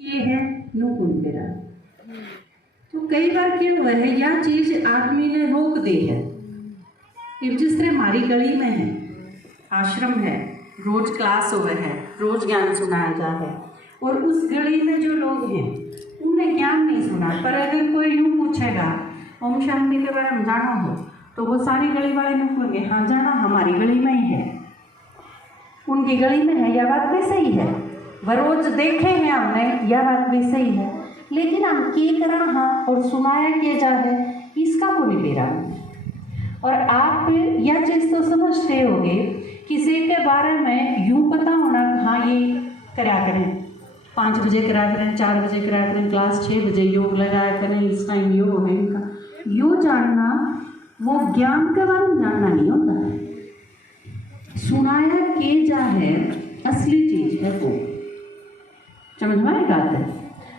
ये है नुकुंटेरा। तो कई बार क्या हुआ है, यह चीज आदमी ने रोक दी है। जिस तरह हमारी गली में है, आश्रम है, रोज क्लास हुआ है, रोज ज्ञान सुनाया जा है, और उस गली में जो लोग हैं उन्हें ज्ञान नहीं सुना। पर अगर कोई यूँ पूछेगा ओम शांति के बारे में जाना हो, तो वो सारी गली वाले यूँ कहेंगे हाँ जाना, हमारी गली में ही है, उनकी गली में है। यह बात भी सही है, वह रोज देखे हैं हमने, यह बात भी सही है। लेकिन हम के करा हाँ और सुनाया के जा है, इसका कोई बेरा नहीं। और आप यह चीज़ तो समझते होंगे, किसी के बारे में यूँ पता होना हाँ ये करा करें, 5 बजे करा करें, 4 बजे करा करें, क्लास 6 बजे योग लगाया करें, इस टाइम योग हो इनका, यूँ जानना वो ज्ञान के बारे में जानना नहीं होता है। सुनाया के जा है असली चीज़ है, वो समझ में आई बात है।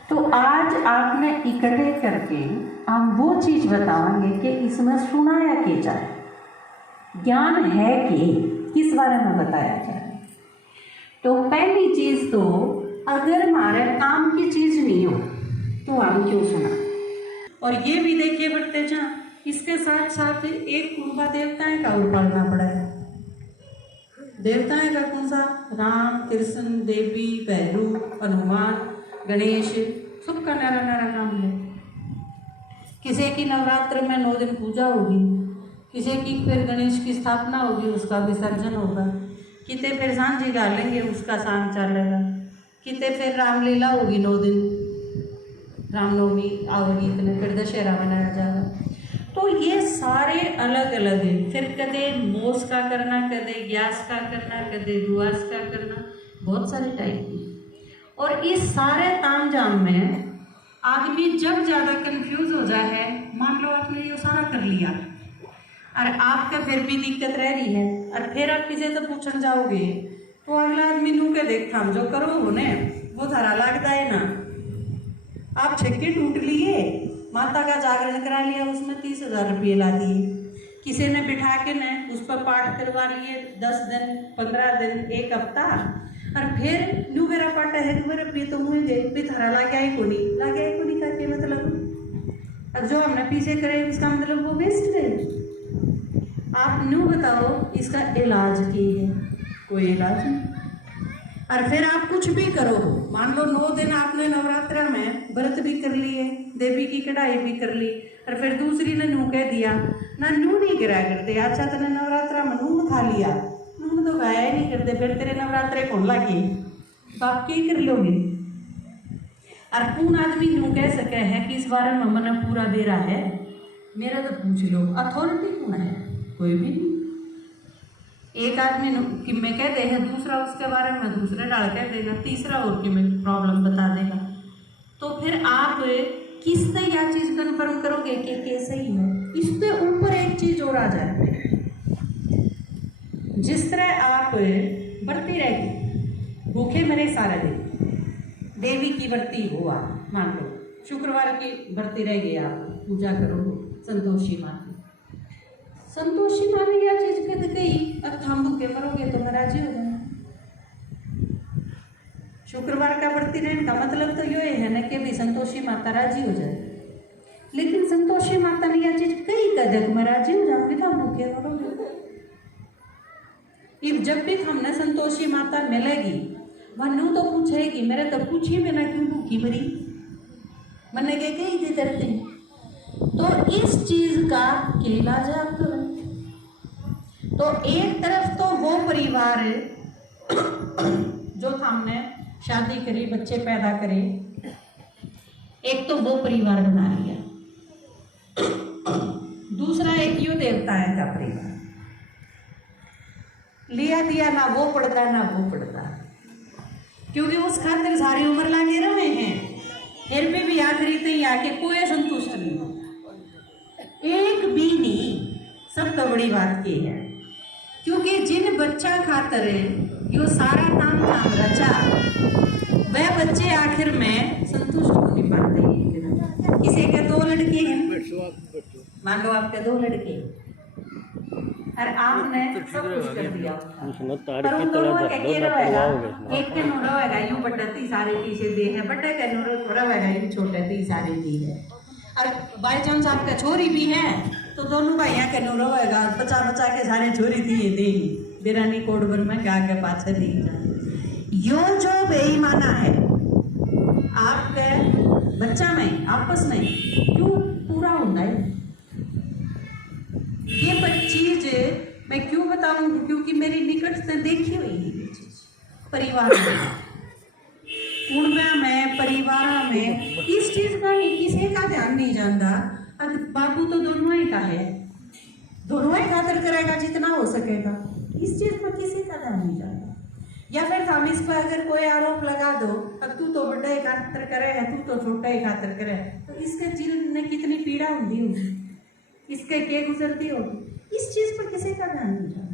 तो आज आपने इकट्ठे करके हम वो चीज़ बताएंगे कि इसमें सुनाया के जाए, ज्ञान है कि किस बारे में बताया जाए। तो पहली चीज़ तो अगर हमारे काम की चीज़ नहीं हो तो हम क्यों सुना। और ये भी देखिए बढ़ते जा, इसके साथ साथ एक कुंभा देवताएं का और पालना पड़ा है। देवताएं का कौन सा? राम, कृष्ण, देवी, भैरू, हनुमान, गणेश, सबका नारा नारा नाम है। किसी की नवरात्र में 9 दिन पूजा होगी, किसी की फिर गणेश की स्थापना होगी, उसका विसर्जन होगा, किते फिर सांझ ही डालेंगे, उसका शाम चलेगा, किते फिर रामलीला होगी 9 दिन, रामनवमी आओगी, इतने फिर दशहरा मनाया जाएगा। तो ये सारे अलग अलग है। फिर कदे मोस का करना, कदे ग्यास का करना, कदे दुआस का करना, बहुत सारे टाइप की। और इस सारे ताम झाम में आदमी जब ज़्यादा कंफ्यूज हो जाए है, मान लो आपने ये सारा कर लिया और आपका फिर भी दिक्कत रह रही है, और फिर आप किसी से पूछने जाओगे तो अगला आदमी नू के देख हम जो करो हो ने वो धरा लगता है ना। आप छक्के टूट लिए, माता का जागरण करा लिया, उसमें 30,000 रुपये ला दिए, किसी ने बिठा के ने उस पर पाठ करवा लिए 10 दिन, 15 दिन, 1 हफ्ता, और फिर न्यू मेरा पाटा है मेरे पे तो मुँह गए भी थारा ला गया ही को नहीं करके मतलब अब जो हमने पीछे करे उसका मतलब वो वेस्ट गए। आप न्यू बताओ इसका इलाज की है, कोई इलाज नहीं। और फिर आप कुछ भी करो, मान लो 9 दिन आपने नवरात्रा में व्रत भी कर लिए, देवी की कढ़ाई भी कर ली, और फिर दूसरी ने नू कह दिया ना नू नहीं करा करते, अच्छा तूने नवरात्रा में नून खा लिया, नून तो खाया ही नहीं करते, फिर तेरे नवरात्रे कौन लागे, आप क्या कर लोगे। और कौन आदमी नू कह सके है कि इस बारे में मैंने पूरा दे रहा है, मेरा तो पूछ लो अथॉरिटी कौन है, कोई भी नहीं। एक आदमी कि मैं कह दे है, दूसरा उसके बारे में दूसरे डाल कह देगा, तीसरा और कि मैं प्रॉब्लम बता देगा। तो फिर आप किससे यह चीज़ कन्फर्म करोगे कि कैसे ही है। इससे ऊपर एक चीज़ और आ जाए, जिस तरह आप बढ़ती रहेगी भूखे मरे सारे दिन, देवी की व्रती हुआ, मान लो शुक्रवार की व्रती रह गई, आप पूजा करो संतोषी माँ की, संतोषी माँ ने यह चीज कह गई अब हम भूखे मरोगे तो मैं राजी हो जाऊंगा। शुक्रवार का व्रती रहने का मतलब तो ये है ना कि भी संतोषी माता राजी हो जाए, लेकिन संतोषी माता ने यह चीज कही कह दे मैं राजी हो जाऊंगी तो हम भूखे मरोगे। जब भी हमने संतोषी माता मिलेगी मनु तो पूछेगी, मेरे तो पूछी मैंने क्यों भूखी मरी, मैंने क्या कही थी करते। तो इस चीज का इलाज आप करो। तो एक तरफ तो वो परिवार जो हमने शादी करी, बच्चे पैदा करे, एक तो वो परिवार बना लिया, दूसरा एक यू देवताएं का परिवार लिया दिया, ना वो पड़ता ना वो पड़ता, क्योंकि उस खातिर सारी उम्र लागे रहे हैं, फिर भी आखिरी तक आके कोई संतुष्ट नहीं हो, एक भी नहीं। सब तो बड़ी बात की है, क्योंकि जिन बच्चा खातर यो सारा काम काम रचा, वह बच्चे आखिर में संतुष्ट हो नहीं पाते। किसी के 2 लड़के हैं, मान लो आपके 2 लड़के, और आपने सब कुछ कर दिया। पर उन दोनों के रहेगा, एक के नूरो रहेगा यूं बड़ा ती सारे पीछे दे है, बड़े के नूरो थोड़ा रहेगा यूं छोटे ती सारे दी है। और बाई चांस आपका छोरी भी है तो दोनों भाइयों के नूरो रहेगा, बचा बचा के सारे छोरी दिए देगी बिरानी कोड भर में क्या के पाछे दी जाए। यो जो बेईमाना है आपके बच्चा में आपस में क्यों पूरा होता है? ये चीज मैं क्यों बताऊं? क्योंकि मेरी निकट से देखी हुई है ये चीज परिवार में, कुंडा में, परिवार में इस चीज का किसी का ध्यान नहीं जाता। अब बाबू तो दोनों ही का है, दोनों ही खातर करेगा जितना हो सकेगा, इस चीज पर किसी का ध्यान नहीं जाता। या फिर हम इस पर अगर कोई आरोप लगा दो, अब तू तो बड़ा ही खातर करे है, तू तो छोटा ही खातर करे, तो इसके दिल में कितनी पीड़ा होती होगी, इसके क्या गुजरती होगी, इस चीज पर किसी का ध्यान नहीं जाता।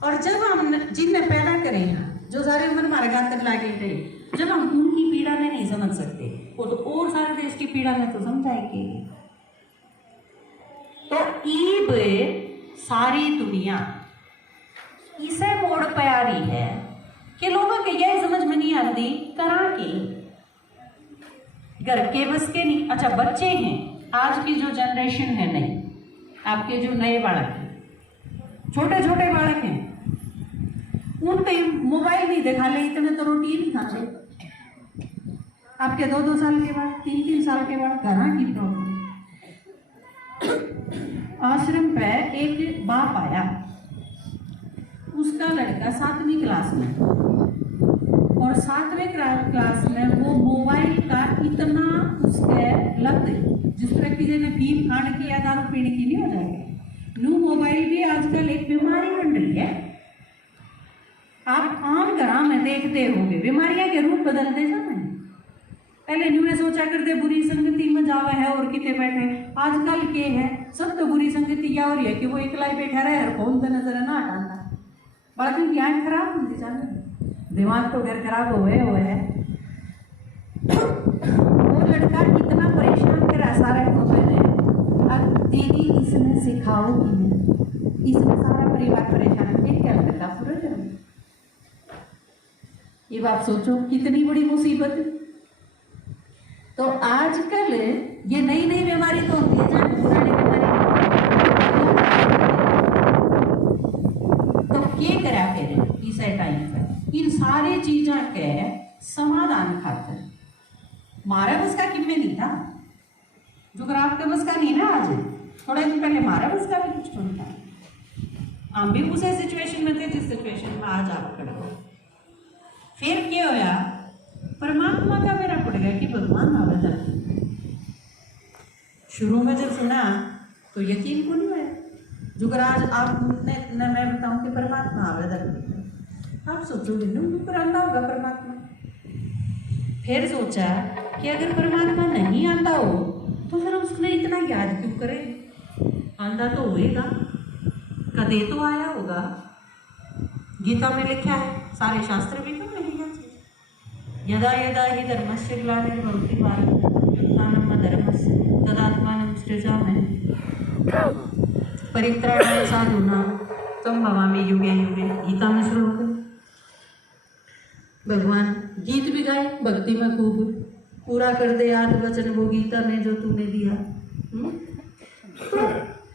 और जब हम जिनने पैदा करे हैं, जो सारी उम्र हमारे खातर लागे रहे, जब हम उनकी पीड़ा में नहीं समझ सकते, वो तो और सारे देश की पीड़ा में तो समझाएंगे। तो ईब सारी दुनिया इसे मोड़ पे आ रही है कि लोगों के यह समझ में नहीं आती करा के घर के बस के नहीं। अच्छा बच्चे हैं, आज की जो जनरेशन है नई, आपके जो नए बालक हैं, छोटे छोटे बालक हैं, उन पे मोबाइल नहीं दिखा ले इतने तो रोटी नहीं खाते। आपके 2-2 साल के बाद, 3-3 साल के बाद घरा की प्रॉब्लम। आश्रम पे एक बाप आया, उसका लड़का 7वीं क्लास में, और 7वें क्लास में वो मोबाइल का इतना उसके लत, जिस तरह की जैसे भीम खाने की या दारू पीने की नहीं हो जाएगी, नू मोबाइल भी आजकल एक बीमारी बन रही है। आप आम घरों में देखते होंगे बीमारियां के रूप बदलते जाते हैं। पहले न्यू ने सोचा करते बुरी संगति में जावा है और कितने बैठे, आजकल के है सब तो बुरी संगति क्या हो रही है कि वो इकला ही बैठा रहे और फोन तो नजर ना हटाता, बाकी की आँख खराब होती जाने, दिमाग तो घर खराब हुए है। वो लड़का इतना परेशान करा सारे मोबाइल ने, अब दीदी इसने सिखाओगी नहीं, इसने सारा परिवार परेशान है, क्या करता पूरा जन्म। ये बात सोचो कितनी बड़ी मुसीबत। तो आजकल ये नई नई बीमारी तो होती है, जहाँ पुरानी बीमारी तो क्या करा फिर इस टाइम पर इन सारी चीजों के समाधान खातर मारा बस का किम्मे नहीं था, जो आपका बस का नहीं ना। आज थोड़ा दिन पहले मारा बस का भी कुछ नहीं था, हम भी उसे सिचुएशन में थे जिस सिचुएशन में आज आप खड़े हो। फिर क्या होया, परमात्मा का मेरा पड़ गया कि भगवान आवेदन। शुरू में जब सुना तो यकीन को नहीं हुआ, जो आज आपने मैं बताऊं कि परमात्मा आवेदन, आप सोचोगे नु कराता होगा परमात्मा। फिर सोचा कि अगर परमात्मा नहीं आता हो तो फिर उसने इतना याद क्यों करे, आंदा तो होएगा, कदे तो आया होगा। गीता में लिखा है, सारे शास्त्र भी तो लिखा है, यदा यदा हि धर्मस्य ग्लानिर्भवति भारत उत्थानम् अधर्मस्य तदात्मानं सृजामि परित्राणाय साधूनां संभवामि युगे युगे। गीता में श्लोक भगवान गीत भी गाए, भक्ति में खूब पूरा कर दे याद वचन वो गीता में जो तूने दिया।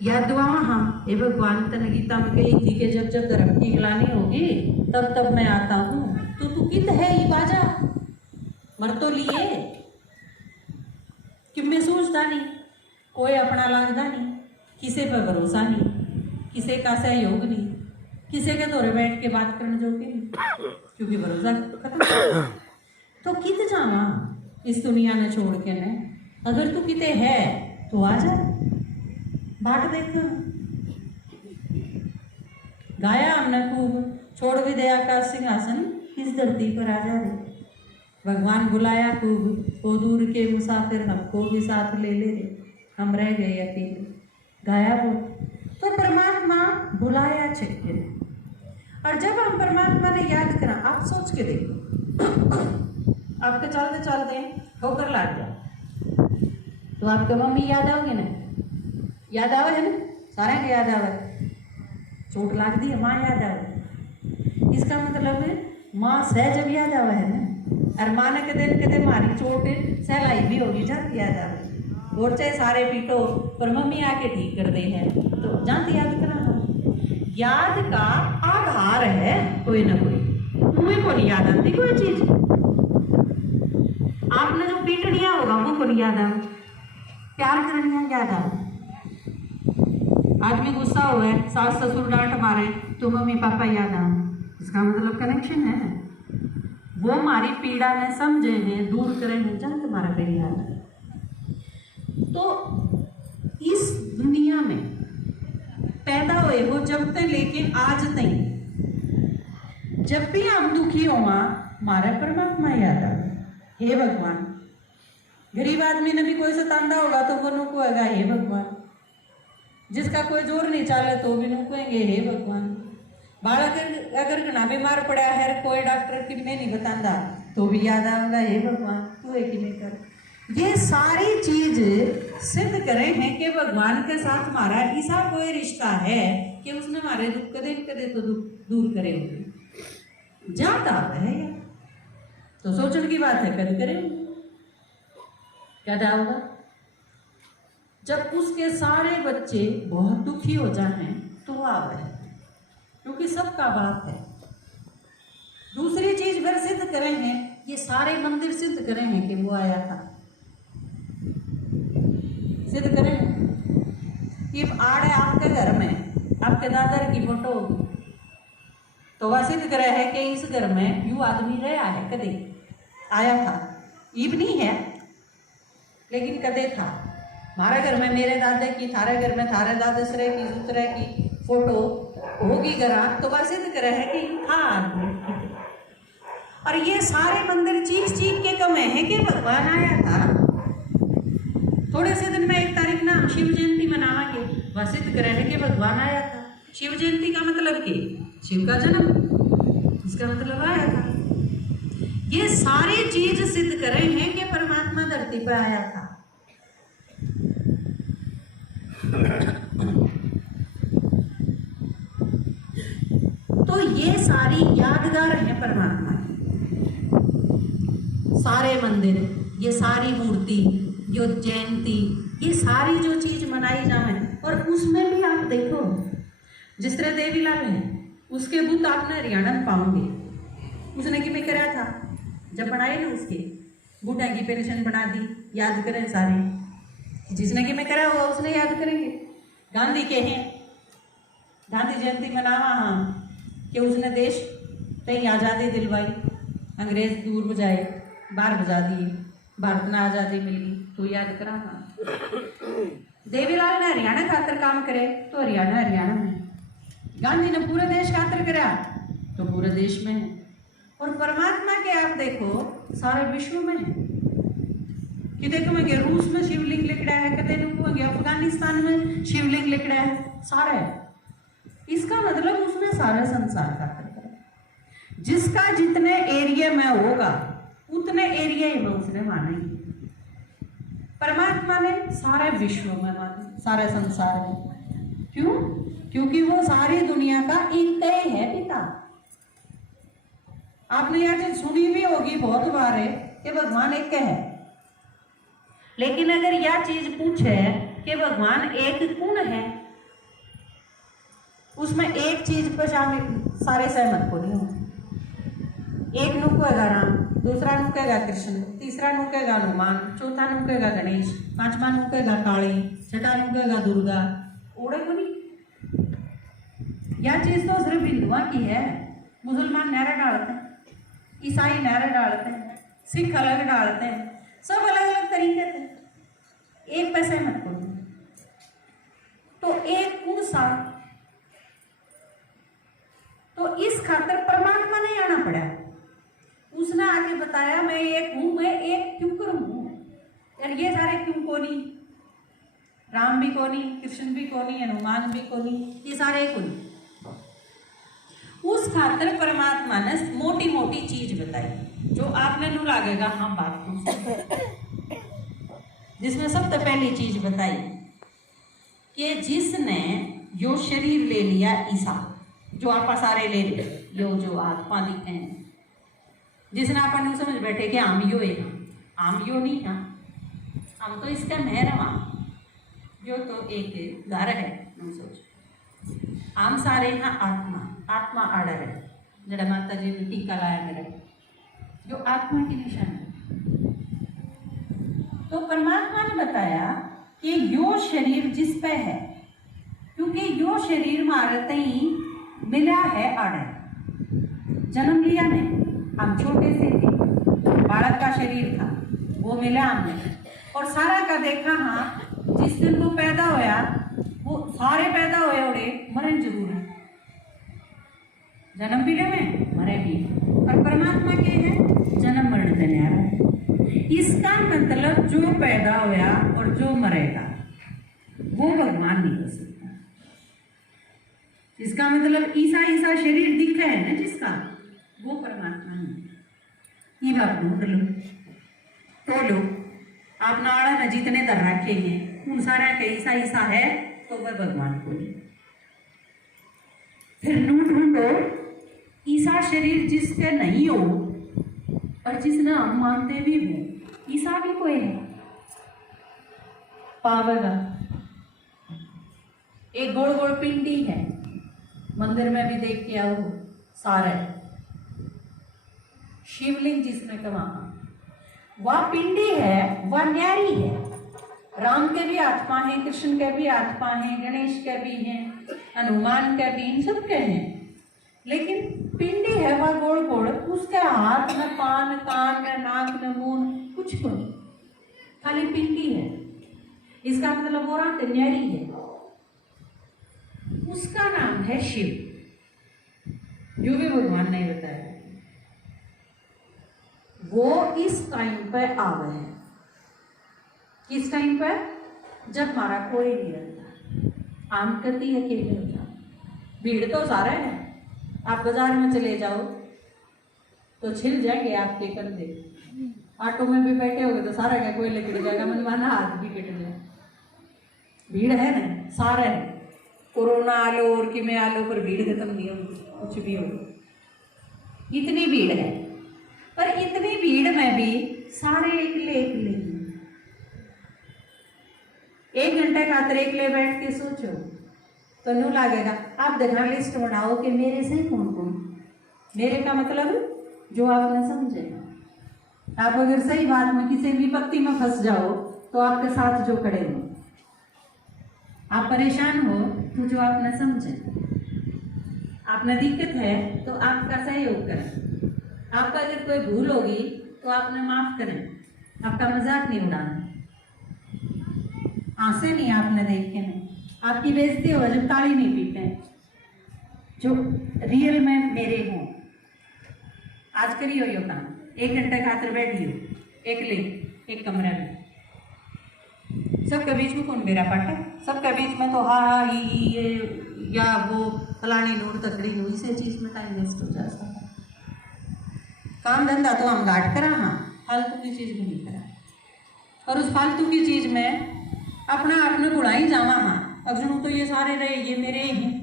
याद दुआ, हाँ ये भगवान तने गीता में कही थी कि जब जब धर्म की ग्लानि होगी तब तब मैं आता हूँ। तो तू कित है ये बाजा मर तो लिए कि मैं सोचता नहीं, कोई अपना लगता नहीं, किसी पर भरोसा नहीं, किसी का सहयोग नहीं, किसी के दौरे बैठ के बात करने जोगे नहीं, क्योंकि भरोसा खत्म। तो कित जावा इस दुनिया ने छोड़ के ने, अगर तू किते है तो आ जा, बाट देखना। गाया हमने खूब, छोड़ भी दया का सिंहासन इस धरती पर आ जा रे। भगवान बुलाया खूब, वो दूर के मुसाफिर हमको भी साथ ले ले रे, हम रह गए अकेले। गाया वो तो परमात्मा बुलाया छक्के। और जब हम परमात्मा ने याद करा, आप सोच के देखो, आपके चलते चलते ठोकर लग जाए तो आपके मम्मी याद आओगे ना, याद आवे है ना, सारे के याद आवे, चोट लाग दी माँ याद आवे। इसका मतलब है माँ सह जब याद आवे है ना, और माँ ने कदे मारी चोट सहलाई भी होगी जाती याद आवे। और चाहे सारे पीटो पर मम्मी आके ठीक कर दे है तो जानती याद कराना। याद का आधार है कोई ना कोई, तुम्हें को नहीं याद आती कोई चीज। आपने जो पीट लिया होगा वो को नहीं याद आ, प्यार करना याद आ। आदमी गुस्सा हुआ, सास ससुर डांट मारे तो मम्मी पापा याद आ, इसका मतलब कनेक्शन है। वो हमारी पीड़ा में समझे हैं, दूर करे हैं, जब तुम्हारा पे याद है। तो इस दुनिया में पैदा हुए हो जब तक लेके आज तक जब भी हम दुखी हो हमारा परमात्मा याद आ, हे भगवान। गरीब आदमी ने भी कोई सतांदा होगा तो वो नुको होगा हे भगवान। जिसका कोई जोर नहीं चाले तो भी नुकोएंगे हे भगवान। बालक अगर घना बीमार पड़ा है कोई डॉक्टर की में नहीं बतांदा तो भी याद आऊंगा हे भगवान तू एक ही कर। ये सारी चीज सिद्ध करे हैं कि भगवान के साथ हमारा ऐसा कोई रिश्ता है कि उसने हमारे दुख कदे कदे तो दुख दूर करे होंगे। जाता है तो सोचने की बात है, कभी करें क्या होगा जब उसके सारे बच्चे बहुत दुखी हो जाए तो वो आवे, क्योंकि सबका बाप है। दूसरी चीज फिर सिद्ध करें हैं, ये सारे मंदिर सिद्ध करें हैं कि वो आया था, सिद्ध करें। कि आड़ है आपके घर में आपके दादा की फोटो तो वह सिद्ध करे है कि इस घर में यू आदमी रहा है, कदे आया था। ईब नहीं है लेकिन कदे था। हमारे घर में मेरे दादा की, थारे घर में थारे दादा सरे की, दूसरे की फोटो होगी घरा तो वह सिद्ध करे है कि हाँ आदमी। और ये सारे मंदिर चीख चीख के कमे हैं कि भगवान आया था। थोड़े से दिन में 1 तारीख ना शिव जयंती मनावांगे, वह सिद्ध करे है कि भगवान आया था। शिव जयंती का मतलब कि शिव का जन्म, इसका मतलब आया था। ये सारी चीज सिद्ध करे हैं कि परमात्मा धरती पर आया था। तो ये सारी यादगार है परमात्मा की। सारे मंदिर, ये सारी मूर्ति, जो जयंती, ये सारी जो चीज मनाई जाए और उसमें भी आप देखो जिस तरह देवीलाल है उसके बुत आपने हरियाणा में पाओगे। उसने कि मैं करा था जब बनाए ना उसके बूटा की पेरेशन बना दी, याद करें सारे। जिसने कि मैं करा हुआ उसने याद करेंगे। गांधी के हैं, गांधी जयंती मनावा हाँ कि उसने देश कहीं आज़ादी दिलवाई, अंग्रेज दूर बजाए बाहर बजा दिए, भारत ने आज़ादी मिली तो याद करा। देवीलाल ने हरियाणा खातर काम करे तो हरियाणा में, गांधी ने पूरे देश खातर करा तो पूरे देश में है। और परमात्मा के आप देखो सारे विश्व में है कि देखो मैं रूस में शिवलिंग लिखड़ा है, कहते हैं अफगानिस्तान में शिवलिंग लिखड़ा है, सारे। इसका मतलब उसने सारे संसार खातर करा। जिसका जितने एरिया में होगा उतने एरिया में उसने माना ही। परमात्मा ने सारे विश्व में माना, सारे संसार में। क्यों? क्योंकि वो सारी दुनिया का एक है पिता। आपने यह चीज सुनी भी होगी बहुत बार है कि भगवान एक है, लेकिन अगर यह चीज पूछे कि भगवान एक कौन है, उसमें एक चीज पर शामिल सारे सहमत को नहीं हो। एक नु कहेगा राम, दूसरा नु कहेगा कृष्ण, तीसरा नु कहेगा हनुमान, चौथा नु कहेगा गणेश, पांचवा नु कहेगा काली, छठा नु कहेगा दुर्गा। ओढ़े को नहीं। यह चीज तो सिर्फ हिंदुओं की है। मुसलमान नारे डालते हैं, ईसाई नारे डालते हैं, सिख अलग डालते हैं, सब अलग अलग तरीके से। एक पैसे मत करो तो एक कौन सा। तो इस खातर परमात्मा ने आना पड़ा। उसने आके बताया मैं एक हूं, मैं एक क्यों करूं। यार ये सारे क्यों को नहीं, राम भी को नहीं, कृष्ण भी को नहीं, हनुमान भी को नहीं, ये सारे को नहीं। उस खातर परमात्मा ने मोटी मोटी चीज बताई जो आपने नू लागेगा हाँ बात तो। जिसमें सबसे पहली चीज बताई कि जिसने यो शरीर ले लिया ईसा, जो आप सारे ले लिया, यो जो आत्मा दिखे हैं, जिसने अपन समझ बैठे कि हम यो है, हम यो नहीं है, हम तो इसका मेहरवा, जो तो एक घर है। हम सोच हम सारे हैं आत्मा, आत्मा आडर है, जरा माता जी ने टीका लाया मेरे, जो आत्मा की निशान है। तो परमात्मा ने बताया कि यो शरीर जिस पे है, क्योंकि यो शरीर मारते ही मिला है आडर, जन्म लिया ने, हम छोटे से थे, बालक का शरीर था, वो मिला हमने, और सारा का देखा। हाँ, जिस दिन वो पैदा होया, वो सारे पैदा होए उड़े मरे जरूर है, जन्म भी में मरे भी, और परमात्मा के है जन्म मरण देने आ रहा है। इसका मतलब जो पैदा होया और जो मरेगा वो भगवान नहीं हो सकता। इसका मतलब ईसा ईसा शरीर दिखा है ना जिसका, वो परमात्मा नहीं। ये बात ढूंढ लो, तो लो आप नाड़ा में जितने दर रखे हैं उन सारा के ईसा ईसा है, तो वह भगवान को नहीं। फिर नू ढूंढो ईसा शरीर जिसके नहीं हो और जिसने हम मानते भी हो, ईसा भी कोई है पावेगा। एक गोल गोल पिंडी है, मंदिर में भी देख के आओ, सारे शिवलिंग जिसने कहा, वह पिंडी है, वह न्यारी है। राम के भी आत्मा है, कृष्ण के भी आत्मा है, गणेश के भी हैं, हनुमान के भी, इन सब के हैं, लेकिन पिंडी है वह गोल गोल, उसके हाथ न पान, कान न नाक न मुंह, कुछ को नहीं, खाली पिंडी है। इसका मतलब वो रात न्यारी है, उसका नाम है शिव, जो भी भगवान ने बताया। वो इस टाइम पर आवे है, किस टाइम पर? जब हमारा कोई नहीं रहता, आम कति अकेले होता, भीड़ तो सारा है। आप बाजार में चले जाओ तो छिल जाएंगे आपके कंधे, ऑटो में भी बैठे होगे तो सारा क्या कोई लेकर जाएगा, मनमाना हाथ भी कट जाए। भीड़ है ना, सारा है, कोरोना आलो और कि में आलो, पर भीड़ खत्म नहीं होगी, कुछ भी हो, इतनी भीड़ है। पर इतनी भीड़ में भी सारे एकले एक घंटे खातर एकले बैठ के सोचो तो न्यू लगेगा। आप देखना लिस्ट बनाओ कि मेरे से कौन कौन, मेरे का मतलब जो आपने समझे। आप अगर सही बात में किसी विपत्ति में फंस जाओ तो आपके साथ जो खड़े हो, आप परेशान हो तो जो आपने समझे, आपने दिक्कत है तो आपका सहयोग करें, आपका अगर कोई भूल होगी तो आपने माफ करें, आपका मजाक नहीं उड़ाना, आंसे नहीं आपने देख के नहीं, आपकी बेइज्जती हो जब ताली नहीं पीते हैं, जो रियल में मेरे हों। आज करियो यो काम, एक घंटे खातर बैठियो एक कमरे में, सबके बीच में कौन मेरा पाटा, सबके बीच में तो हा ही ये या वो फलानी नूर तकड़ी हुई से चीज में टाइम वेस्ट हो जाता है। काम धंधा तो हम गाट करा, हाँ फालतू की चीज भी नहीं करा, और उस फालतू की चीज में अपना आपने बुढ़ाई जावा। हाँ अगजू तो ये सारे रहे, ये मेरे ही हैं।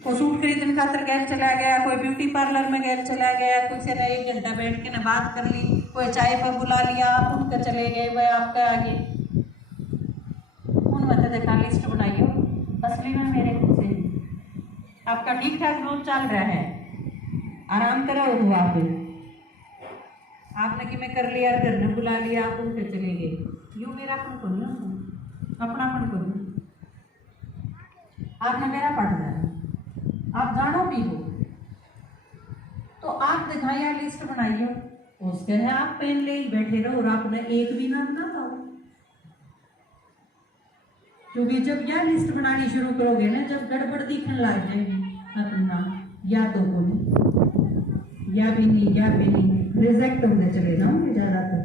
कोई सूट खरीदने खातर गैर चला गया, कोई ब्यूटी पार्लर में गैर चला गया, कोई से ना 1 घंटा बैठ के ना बात कर ली, कोई चाय पर बुला लिया, उनके चले गए, वह आपके आगे। उन मत देखा लिस्ट बनाइयो, असली में मेरे खुद से आपका ठीक ठाक रोज चल रहा है, आराम करो हो आपने कि मैं कर लिया, घर ने बुला लिया, आप उनके चले गए, यूँ मेरा अपन को नहीं, अपनापन को नहीं, आपने मेरा पढ़ दिया, आप जानो भी हो तो आप दिखाइए लिस्ट बनाइए, उसके है आप पेन ले ही बैठे रहो और आपने एक भी नाम ना पाओ। क्योंकि जब यह लिस्ट बनानी शुरू करोगे ना, जब गड़बड़ दिखने लग जाएगी अपना, या तो बोलो या भी नहीं रिजेक्ट होते चले जाओगे ज्यादातर,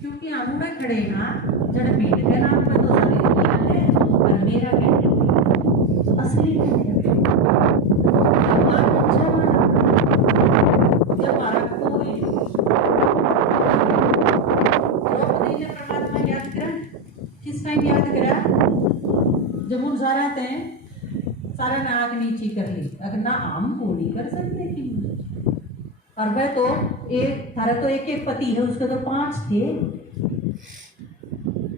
क्योंकि हम खड़े हाँ जड़ भीड़ के नाम पर तो सारी दुनिया है, और मेरा कहते असली जब हमारा कोई द्रौपदी ने परमात्मा याद करा, किस टाइम सारा तय सारा नाक नीची कर ली, अगर ना हम वो नहीं कर सकते कि और वह तो एक थारा तो एक एक पति है, उसके तो 5 थे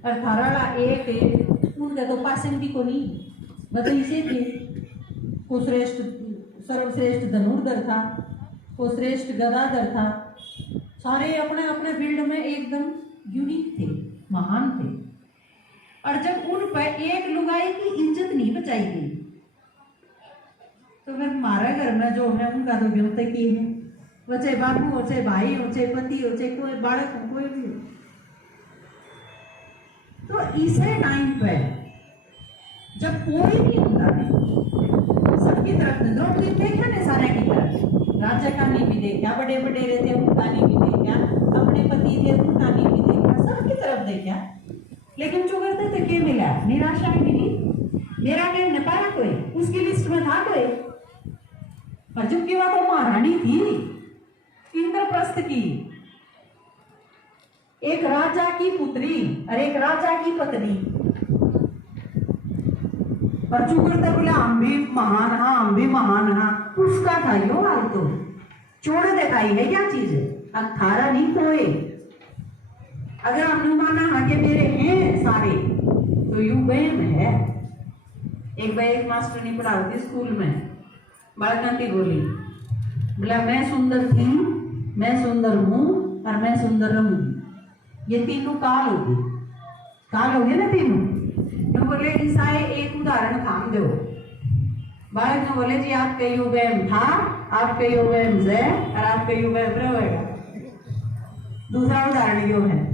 और थारा एक उनका तो पासन भी को नहीं, वह तो इसे थे। को श्रेष्ठ सर्वश्रेष्ठ धनुर्धर था, को श्रेष्ठ गदाधर था, सारे अपने अपने फील्ड में एकदम यूनिक थे, महान थे। और जब उन पर एक लुगाई की इज्जत नहीं बचाई गई तो फिर हमारा घर में जो है उनका तो व्यवते की है, वो चाहे बाबू हो, चाहे भाई हो, चाहे पति हो, चाहे कोई बालक हो, कोई भी हो। तो इसे टाइम पे जब कोई नहीं होता है, सबकी तरफ द्रौपदी देखा ने सारे की तरफ, राजा का नहीं भी देखा, बड़े बड़े रहते उनका नहीं भी देखा, अपने पति थे उनका नहीं भी देखा, सबकी तरफ देखा। लेकिन जो करते थे क्या मिला? निराशा मिली। मेरा नेम न पाया कोई, उसकी लिस्ट में था कोई। पर जबकि वह तो महारानी थी, इंद्रप्रस्थ की, एक राजा की पुत्री और एक राजा की पत्नी। पर चुगड़ते बोले हम भी महान हाँ, हम भी महान हाँ, उसका था यो हाल। तो चोड़े दिखाई है क्या चीज है? अखारा नहीं कोई। अगर हमने माना हाँ के मेरे हैं सारे, तो यू वहम है। एक बार एक मास्टर ने पढ़ाई थी स्कूल में, बालकांति बोली, बोला मैं सुंदर थी, मैं सुंदर हूं और मैं सुंदर रहूंगी। ये तीनों काल होगी, काल होगी ना तीनों। तो बोले ईसाई एक उदाहरण थाम दो। बालक ने बोले जी आपके यो वहम था, आपके यो वहम है और आपके यो वहम रहेगा। दूसरा उदाहरण यो है।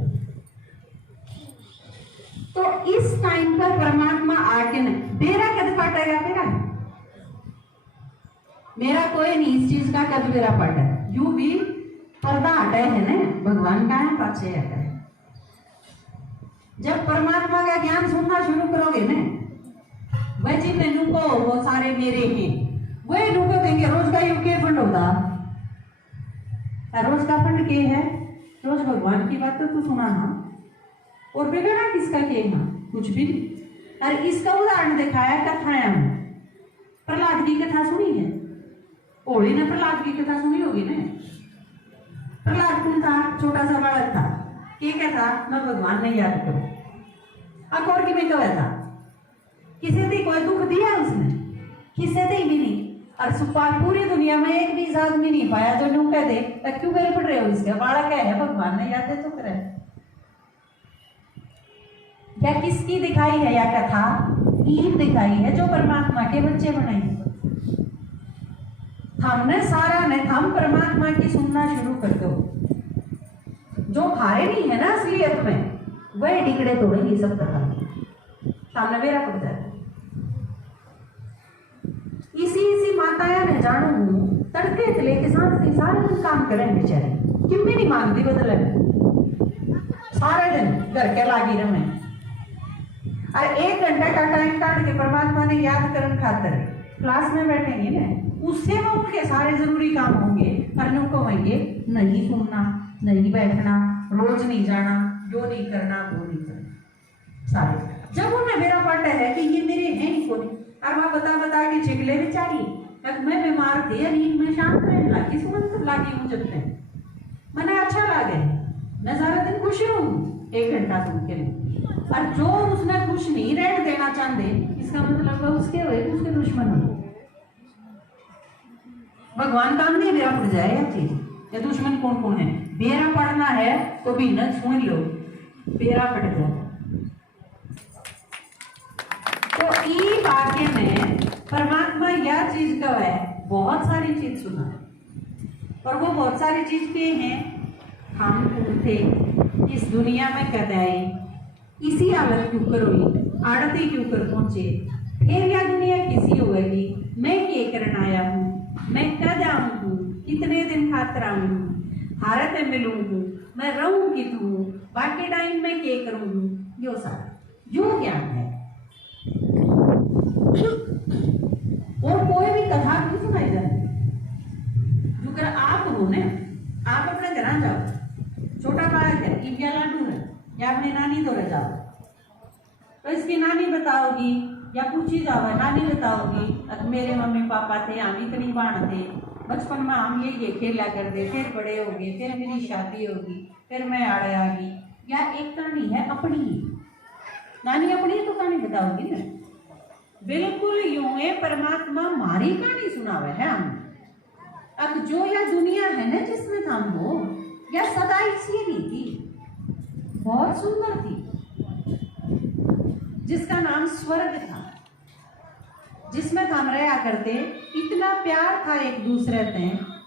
तो इस टाइम पर परमात्मा आके न बेरा कद पाटेगा मेरा, मेरा कोई नहीं इस चीज का कद बेरा पाटा। यू भी पर्दा हटा है ना, भगवान का है पाछे हटा है। जब परमात्मा का ज्ञान सुनना शुरू करोगे ना, वह जी मैनू को वो सारे मेरे हैं, वही नुको देंगे। रोज का यू के फंड होता, रोज का फंड के है? रोज भगवान की बात तो तू सुना ना, और बिगड़ा किसका के है? कुछ भी नहीं। और इसका उदाहरण दिखाया कथाया में। प्रहलाद की कथा सुनी है? ओली ने प्रहलाद की कथा सुनी होगी ना। प्रहलाद कौन था? छोटा सा बालक था, क्या था? मैं भगवान ने याद करूं। अकौर की में क्या था? किसे दी कोई दुख दिया उसने? किसे दी भी नहीं। और सुपा पूरी दुनिया में एक भी आदमी नहीं पाया जो यूं कह दे क्यों गए पड़ रहे हो इसके बालक है, भगवान ने याद है तो करे। क्या किसकी दिखाई है या कथा? ईद दिखाई है जो परमात्मा के बच्चे बनाई। हमने सारा ने हम परमात्मा की सुनना शुरू कर दो। जो खारे नहीं है ना असलियत में, वह डिकड़े तोड़ेंगे सब तरह सामने मेरा पड़ जाए। इसी माताया ने जानू हूं तड़के से लेके सांस से सारे दिन काम करें बेचारे, किम्मी नहीं मांगती बदले, सारे दिन घर के लागी रहे। और 1 घंटा का टाइम काट के परमात्मा ने याद करने खातर क्लास में बैठेंगे ना, उससे में उनके सारे जरूरी काम होंगे। करने को होंगे नहीं सुनना, नहीं बैठना, रोज नहीं जाना, जो नहीं करना वो नहीं करना सारे। जब उन्हें मेरा पता है कि ये मेरे हैं ही कोई, और वह बता के छिगले बेचारी तक मैं बीमार थी, नींद में शांत रहने लगी, सुन लगी हूँ। जब मैंने अच्छा लगे, मैं सारा दिन खुश रहूँ 1 घंटा सुन के। और जो उसने खुश नहीं रहने देना चाहते, इसका मतलब है उसके हुए उसके दुश्मन हो। भगवान काम नहीं मेरा पड़ जाए यह चीज। ये दुश्मन कौन कौन है? बेरा पढ़ना है तो भी न सुन लो, बेरा पड़ जाए। तो ई वाक्य में परमात्मा यह चीज का है, बहुत सारी चीज सुना, और वो बहुत सारी चीज के हैं। हम थे इस दुनिया में कद आए, इसी हालत क्यों कर हुई, आड़ती क्यों कर पहुंचे, फिर यह दुनिया किसी होगी, मैं क्या करना आया हूँ, मैं कद आऊँ हूँ, कितने दिन खातर आऊँ हूँ, भारत में मिलूँ हूँ, मैं रहूँ कि तू, बाकी टाइम में क्या करूँ, यो सारा जो ज्ञान है। और कोई भी कथा नहीं सुनाई जाती। जो कर आप हो ने, आप अपने घर जाओ, छोटा बालक है, इंडिया लाडू है, या अपनी नानी दौरे जाओ, तो इसकी नानी बताओगी या पूछी जावे नानी बताओगी अब मेरे मम्मी पापा थे, हम इतनी बाण थे, बचपन में हम ये खेला करते, फिर बड़े हो गए, फिर मेरी शादी होगी, फिर मैं आड़े आ गई। या एक कहानी है अपनी, नानी अपनी तो कहानी बताओगी ना, बिल्कुल यूं है परमात्मा हमारी कहानी सुनावे है हम। अब जो यह दुनिया है ना जिसमें हम हो, यह सदा इसी थी, बहुत सुंदर थी, जिसका नाम स्वर्ग था, जिसमें हम रहा करते, इतना प्यार था एक दूसरे से,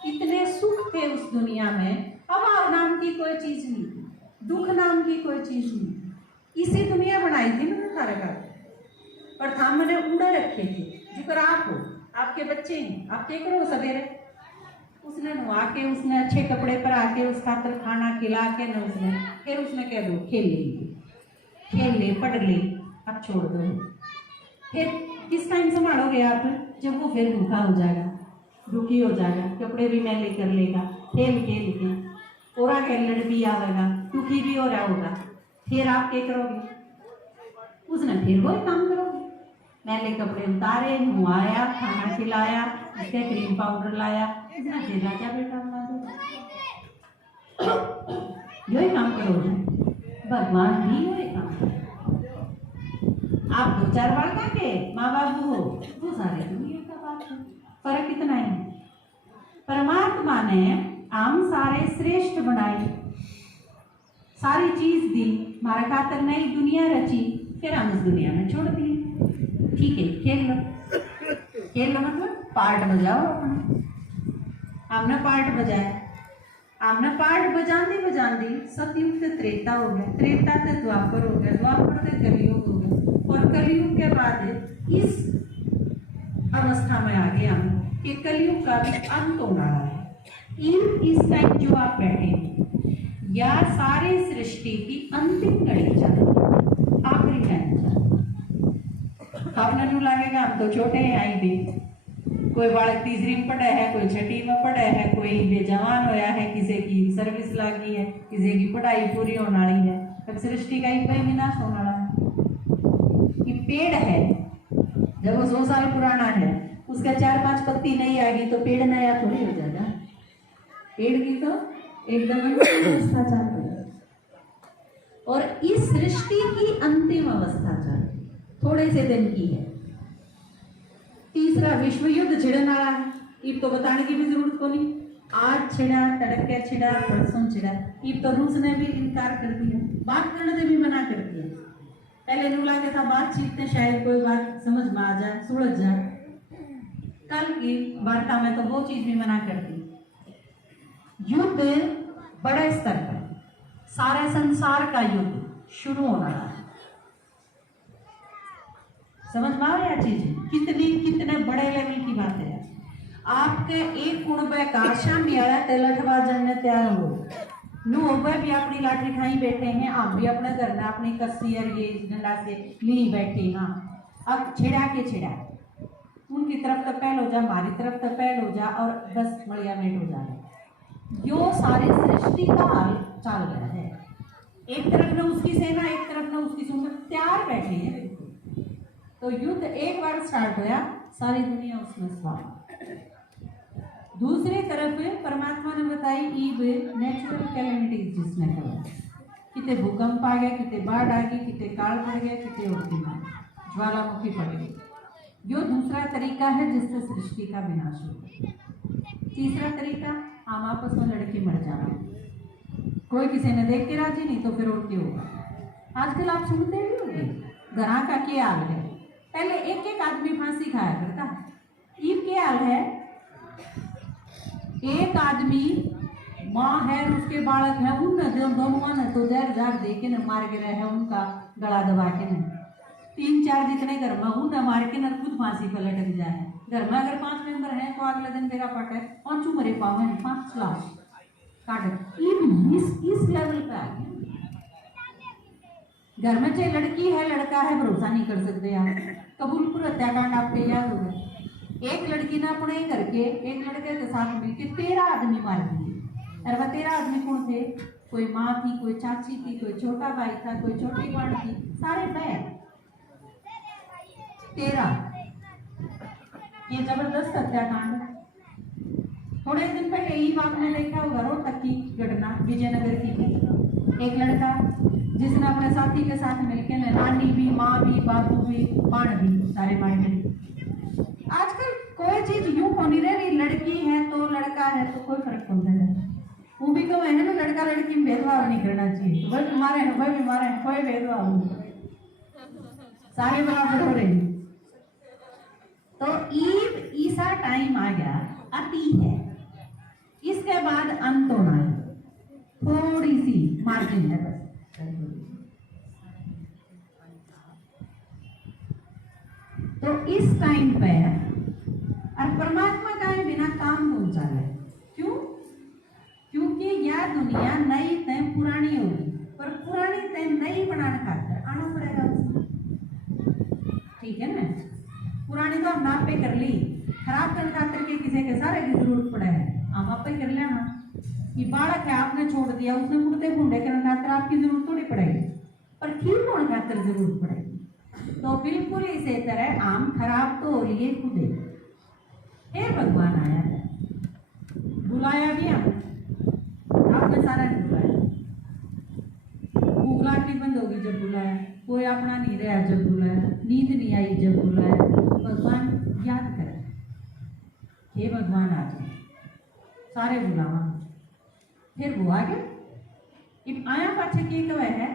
इतने सुख थे उस दुनिया में। अभाव नाम की कोई चीज नहीं थी, दुख नाम की कोई चीज नहीं थी। इसी दुनिया बनाई थी मैंने सारा का, पर थाम मैंने उड़ा रखे थे, जुकर आप हो, आपके बच्चे हैं, आप क्या करो सवेरे उसने नुआ के, उसने अच्छे कपड़े पर आके उस खातर खाना खिला के न उसने, फिर उसने कह दो खेल ले पढ़ ले, अब छोड़ दो। फिर किस टाइम संभालोगे आप, जब वो फिर भूखा हो जाएगा, दुखी हो जाएगा, कपड़े भी मैले कर लेगा, खेल के ओरा कैलर भी आवेगा, दुखी भी हो रहा होगा, फिर आप क्या करोगे, उसने फिर वही काम करोगे, मैले कपड़े उतारे, नुआया, खाना खिलाया, उसके क्रीम पाउडर लाया, उसने फिर राजा बेटा बना दो, यही काम करोगे। भगवान भी वही काम करोगे। आप 2-4 बार के माँ बाप हो, वो सारे दुनिया का बात है, फर्क इतना ही। परमात्मा ने हम सारे श्रेष्ठ बनाए, सारी चीज दी, हमारा खातर नई दुनिया रची, फिर हम इस दुनिया में छोड़ दिए। ठीक है, खेल लो मतलब पार्ट बजाओ अपना। हमने पार्ट बजाया, हमने पार्ट बजाते बजाते सतयुग से त्रेता हो गया, त्रेता से द्वापर हो गया, द्वापर से कलयुग हो गया, और कलयुग के बाद इस अवस्था में आ गए हम कि कलयुग का भी अंत होना है। इस टाइम जो आप बैठे हैं, या सारी सृष्टि की अंतिम घड़ी चल रही है, आखिरी टाइम चल रहा। आपने नू लगेगा हम तो छोटे हैं, आई भी कोई बालक तीसरी में पढ़ा है, कोई छठी में पढ़ा है, कोई बेजवान होया है, किसी की सर्विस लगी है, किसी की पढ़ाई पूरी होने वाली है, तब सृष्टि का एक विनाश होने वाला है। कि पेड़ है, जब वो 100 साल पुराना है, उसका 4-5 पत्ती नहीं आएगी तो पेड़ नया थोड़ी हो जाएगा। पेड़ की तो एकदम अवस्था चल रही है, और इस सृष्टि की अंतिम अवस्था चल रही है, थोड़े से दिन की है। तीसरा विश्व युद्ध छिड़ने वाला है, ये तो बताने की भी जरूरत को नहीं, आज छिड़ा, तड़के छिड़ा, परसों छिड़ा। ये तो रूस ने भी इनकार कर दिया, बात करने से भी मना कर दिया। पहले रूला के था बातचीत में शायद कोई बात समझ में आ जाए, सुलझ जाए, कल की वार्ता में तो वो चीज भी मना कर दी। युद्ध बड़े स्तर पर, सारे संसार का युद्ध शुरू होना है। समझ में आ रहा है चीज, कितने बड़े लेवल की बात है। आपके एक कुणबे का शामी आया तेलठवा जनने तैयार हो नु होगा भी अपनी लाठी खाई बैठे हैं, आप भी अपने घर में अपनी कस्सी और ये डंडा से ली बैठे। हाँ, अब छिड़ा के छिड़ा, उनकी तरफ तो पहल हो जा, हमारी तरफ तो पहल हो जा, और 10 मड़िया मिनट हो जाए। यो सारी सृष्टि का हाल चल रहा है, एक तरफ में उसकी सेना, एक तरफ में उसकी सेना, तैयार बैठे हैं बिल्कुल। तो युद्ध एक बार स्टार्ट होया, सारी दुनिया उसमें सवार। दूसरी तरफ परमात्मा ने बताई ईब नेचुरल कैलेमिटीज, जिसमें कितने भूकंप आ गया, कितने बाढ़ आ गई, कितने काल पड़ गया, कितने और ज्वालामुखी पड़ गई। जो दूसरा तरीका है जिससे सृष्टि का विनाश हो। तीसरा तरीका, हम आपस में लड़के मर जाना, कोई किसी ने देख के राजी नहीं तो फिर और क्या होगा। आजकल आप सुनते भी होंगे घरा का क्या हाल है, पहले एक आदमी फांसी खाया करता, ईब क्या हाल है, एक आदमी माँ है उसके बालक है, उन दोनों ने तो जहर जार दे के न मार के रहे हैं, उनका गला दबा के न 3-4 जितने घर में उन मार के न खुद फांसी पर लटक जाए। घर में अगर 5 मेंबर हैं तो अगले दिन मेरा पट है 5 मरे पावे 5 लाश काट। इस लेवल पे आ गया। घर में चाहे लड़की है लड़का है, भरोसा नहीं कर सकते आप। कबूलपुर हत्याकांड आपके याद हो गए, एक लड़की ने अपने घर के एक लड़के के साथ मिलकर 13 आदमी मार दिए। और वह 13 आदमी कौन थे, कोई माँ थी, कोई चाची थी, कोई छोटा भाई था, कोई छोटी बहन थी, सारे बहन। 13 ये जबरदस्त हत्याकांड। थोड़े दिन पहले ही आपने देखा होगा रोहतक की घटना, विजयनगर की। एक लड़का जिसने अपने साथी के साथ मिलकर नानी भी, माँ भी, बापू भी, बाण भी सारे मार गए। आजकल कोई चीज यूं होनी रही, लड़की है तो लड़का है तो कोई फर्क नहीं है। वो भी तो है ना, लड़का लड़की में भेदभाव नहीं करना चाहिए। वह भी मारे हैं, वह भी मारे हैं, कोई भेदभाव नहीं, सारे बराबर हो रहे हैं। तो ईद ईसा टाइम आ गया, अति है, इसके बाद अंत होना है, थोड़ी सी मार्जिन है बस। तो इस टाइम पे और परमात्मा का बिना काम हो जाए। क्यों? क्योंकि यह दुनिया नई तय पुरानी होगी, पर पुरानी तय नई बनाने खातिर आना पड़ेगा उसमें। ठीक है ना? पुरानी तो हम नाप पे कर ली, खराब करने खातिर के किसी के सारे की जरूरत पड़े है, हम आप पे कर लेना। ये बालक है, आपने छोड़ दिया, उसने मुड़ते भूडे करने खातिर आपकी जरूरत थोड़ी पड़ेगी, पर ठीक होने खातिर जरूरत पड़ेगी। तो बिल्कुल इसी तरह आम खराब तो हो रही है खुदे। हे भगवान आया है, बुलाया भी आपने सारा नहीं बुलाया। भूख लाटी बंद होगी जब बुलाया, कोई अपना नहीं रहा जब बुलाया, नींद नहीं आई जब बुलाया। भगवान याद करे, हे भगवान आ जाए, सारे बुलावा। फिर वो आ गया। आया पाछे के कह है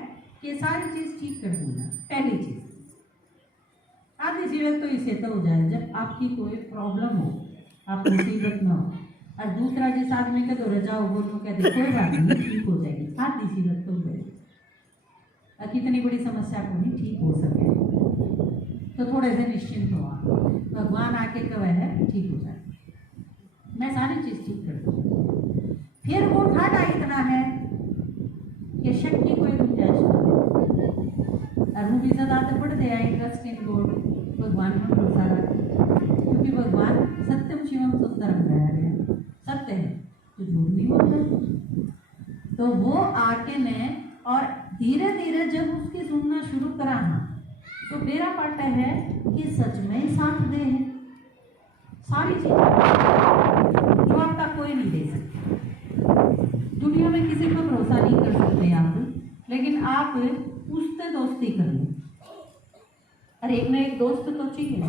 कि सारी चीज ठीक कर दूंगा। पहली चीज आधी जीवन तो इसे तो हो जाए जब आपकी कोई प्रॉब्लम हो, आप मुसीबत में हो। और दूसरा जिस आदमी के तो रजाओ बोलो कहते कोई बात नहीं, ठीक हो जाएगी, आधी जीवन तो हो जाएगी। कितनी बड़ी समस्या को नहीं ठीक हो सके तो थोड़े से निश्चिंत हो। भगवान आके कह है ठीक हो जाए, मैं सारी चीज ठीक कर दूँ। फिर वो घाटा इतना है कि शक की कोई गुंजाइश नहीं। और वो भी सदाते पढ़ते आए ट्रस्ट इन गॉड, भगवान पर भरोसा रखते, क्योंकि भगवान सत्यम शिवम सुंदरम गया है, सत्य है तो झूठ नहीं बोलता। तो वो आके ने और धीरे धीरे जब उसकी सुनना शुरू करा तो मेरा पाटा है कि सच में ही साथ दे है सारी चीजें जो आपका कोई नहीं दे सकता। दुनिया में किसी पर भरोसा नहीं कर सकते आप, लेकिन आप उससे दोस्ती कर लें। अरे एक ना एक दोस्त तो चाहिए,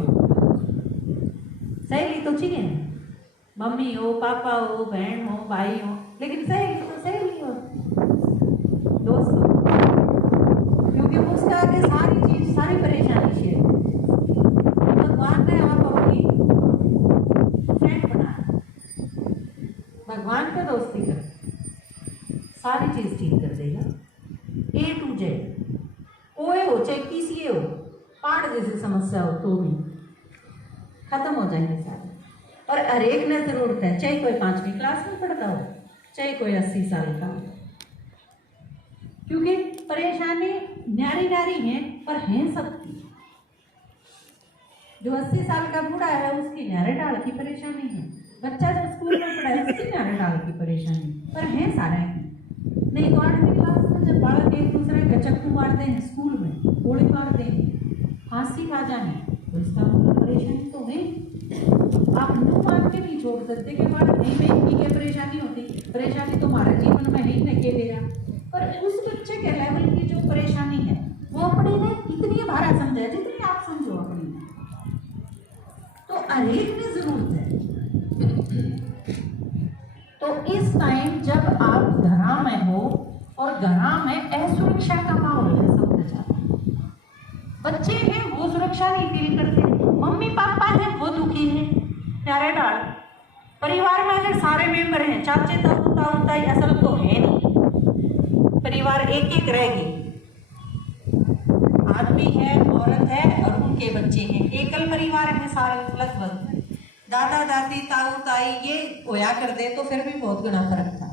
सहेली तो चाहिए, मम्मी हो, पापा हो, बहन हो, भाई हो, लेकिन सहेली तो सहेली हो, दोस्त हो, क्योंकि उसका आगे सारी चीज, सारी परेशानी शेयर। भगवान ने आप अपनी फ्रेंड बनाया, भगवान पे दोस्ती कर, सारी चीज ठीक कर देगा। A to Z, कोई हो चाहे किसी हो, पाठ जैसी समस्या हो तो भी खत्म हो जाएंगे सारे। और हर एक ने जरूरत है, चाहे कोई 5वीं क्लास में पढ़ता हो, चाहे कोई 80 साल का हो, क्योंकि परेशानी न्यारी न्यारी है पर है सबकी। जो 80 साल का बूढ़ा है उसकी न्यारे डाल की परेशानी है, बच्चा जो स्कूल में पढ़ा है उसकी न्यारे डाल की परेशानी, पर है सारे की। नहीं तो 8वीं क्लास में जब बालक एक दूसरे के चक्कू मारते हैं, स्कूल में गोली मारते हैं, फांसी खा जाने, तो इसका मतलब परेशानी तो है। आप नो मान के नहीं छोड़ सकते कि बालक नहीं में इतनी क्या परेशानी होती, परेशानी तो हमारे जीवन में ही नहीं केलेगा। पर उस बच्चे के लेवल की जो परेशानी है वो अपनी ने इतनी भारा समझा जितनी आप समझो अपनी, तो अनेक में जरूरत है। तो इस टाइम जब आप घरा में हो और घरा में असुरक्षा का माहौल है, समझ जाता, बच्चे हैं वो सुरक्षा नहीं फील करते, मम्मी पापा हैं वो दुखी हैं, प्यारे डाल परिवार में अगर सारे मेंबर हैं, चाचे ताऊ असल तो है नहीं, परिवार एक एक रहेगी, आदमी है, औरत है और उनके बच्चे हैं, एकल परिवार है सारे लगभग, दादा दादी ताऊ ताई ये होया कर दे तो फिर भी बहुत गुना फर्क था,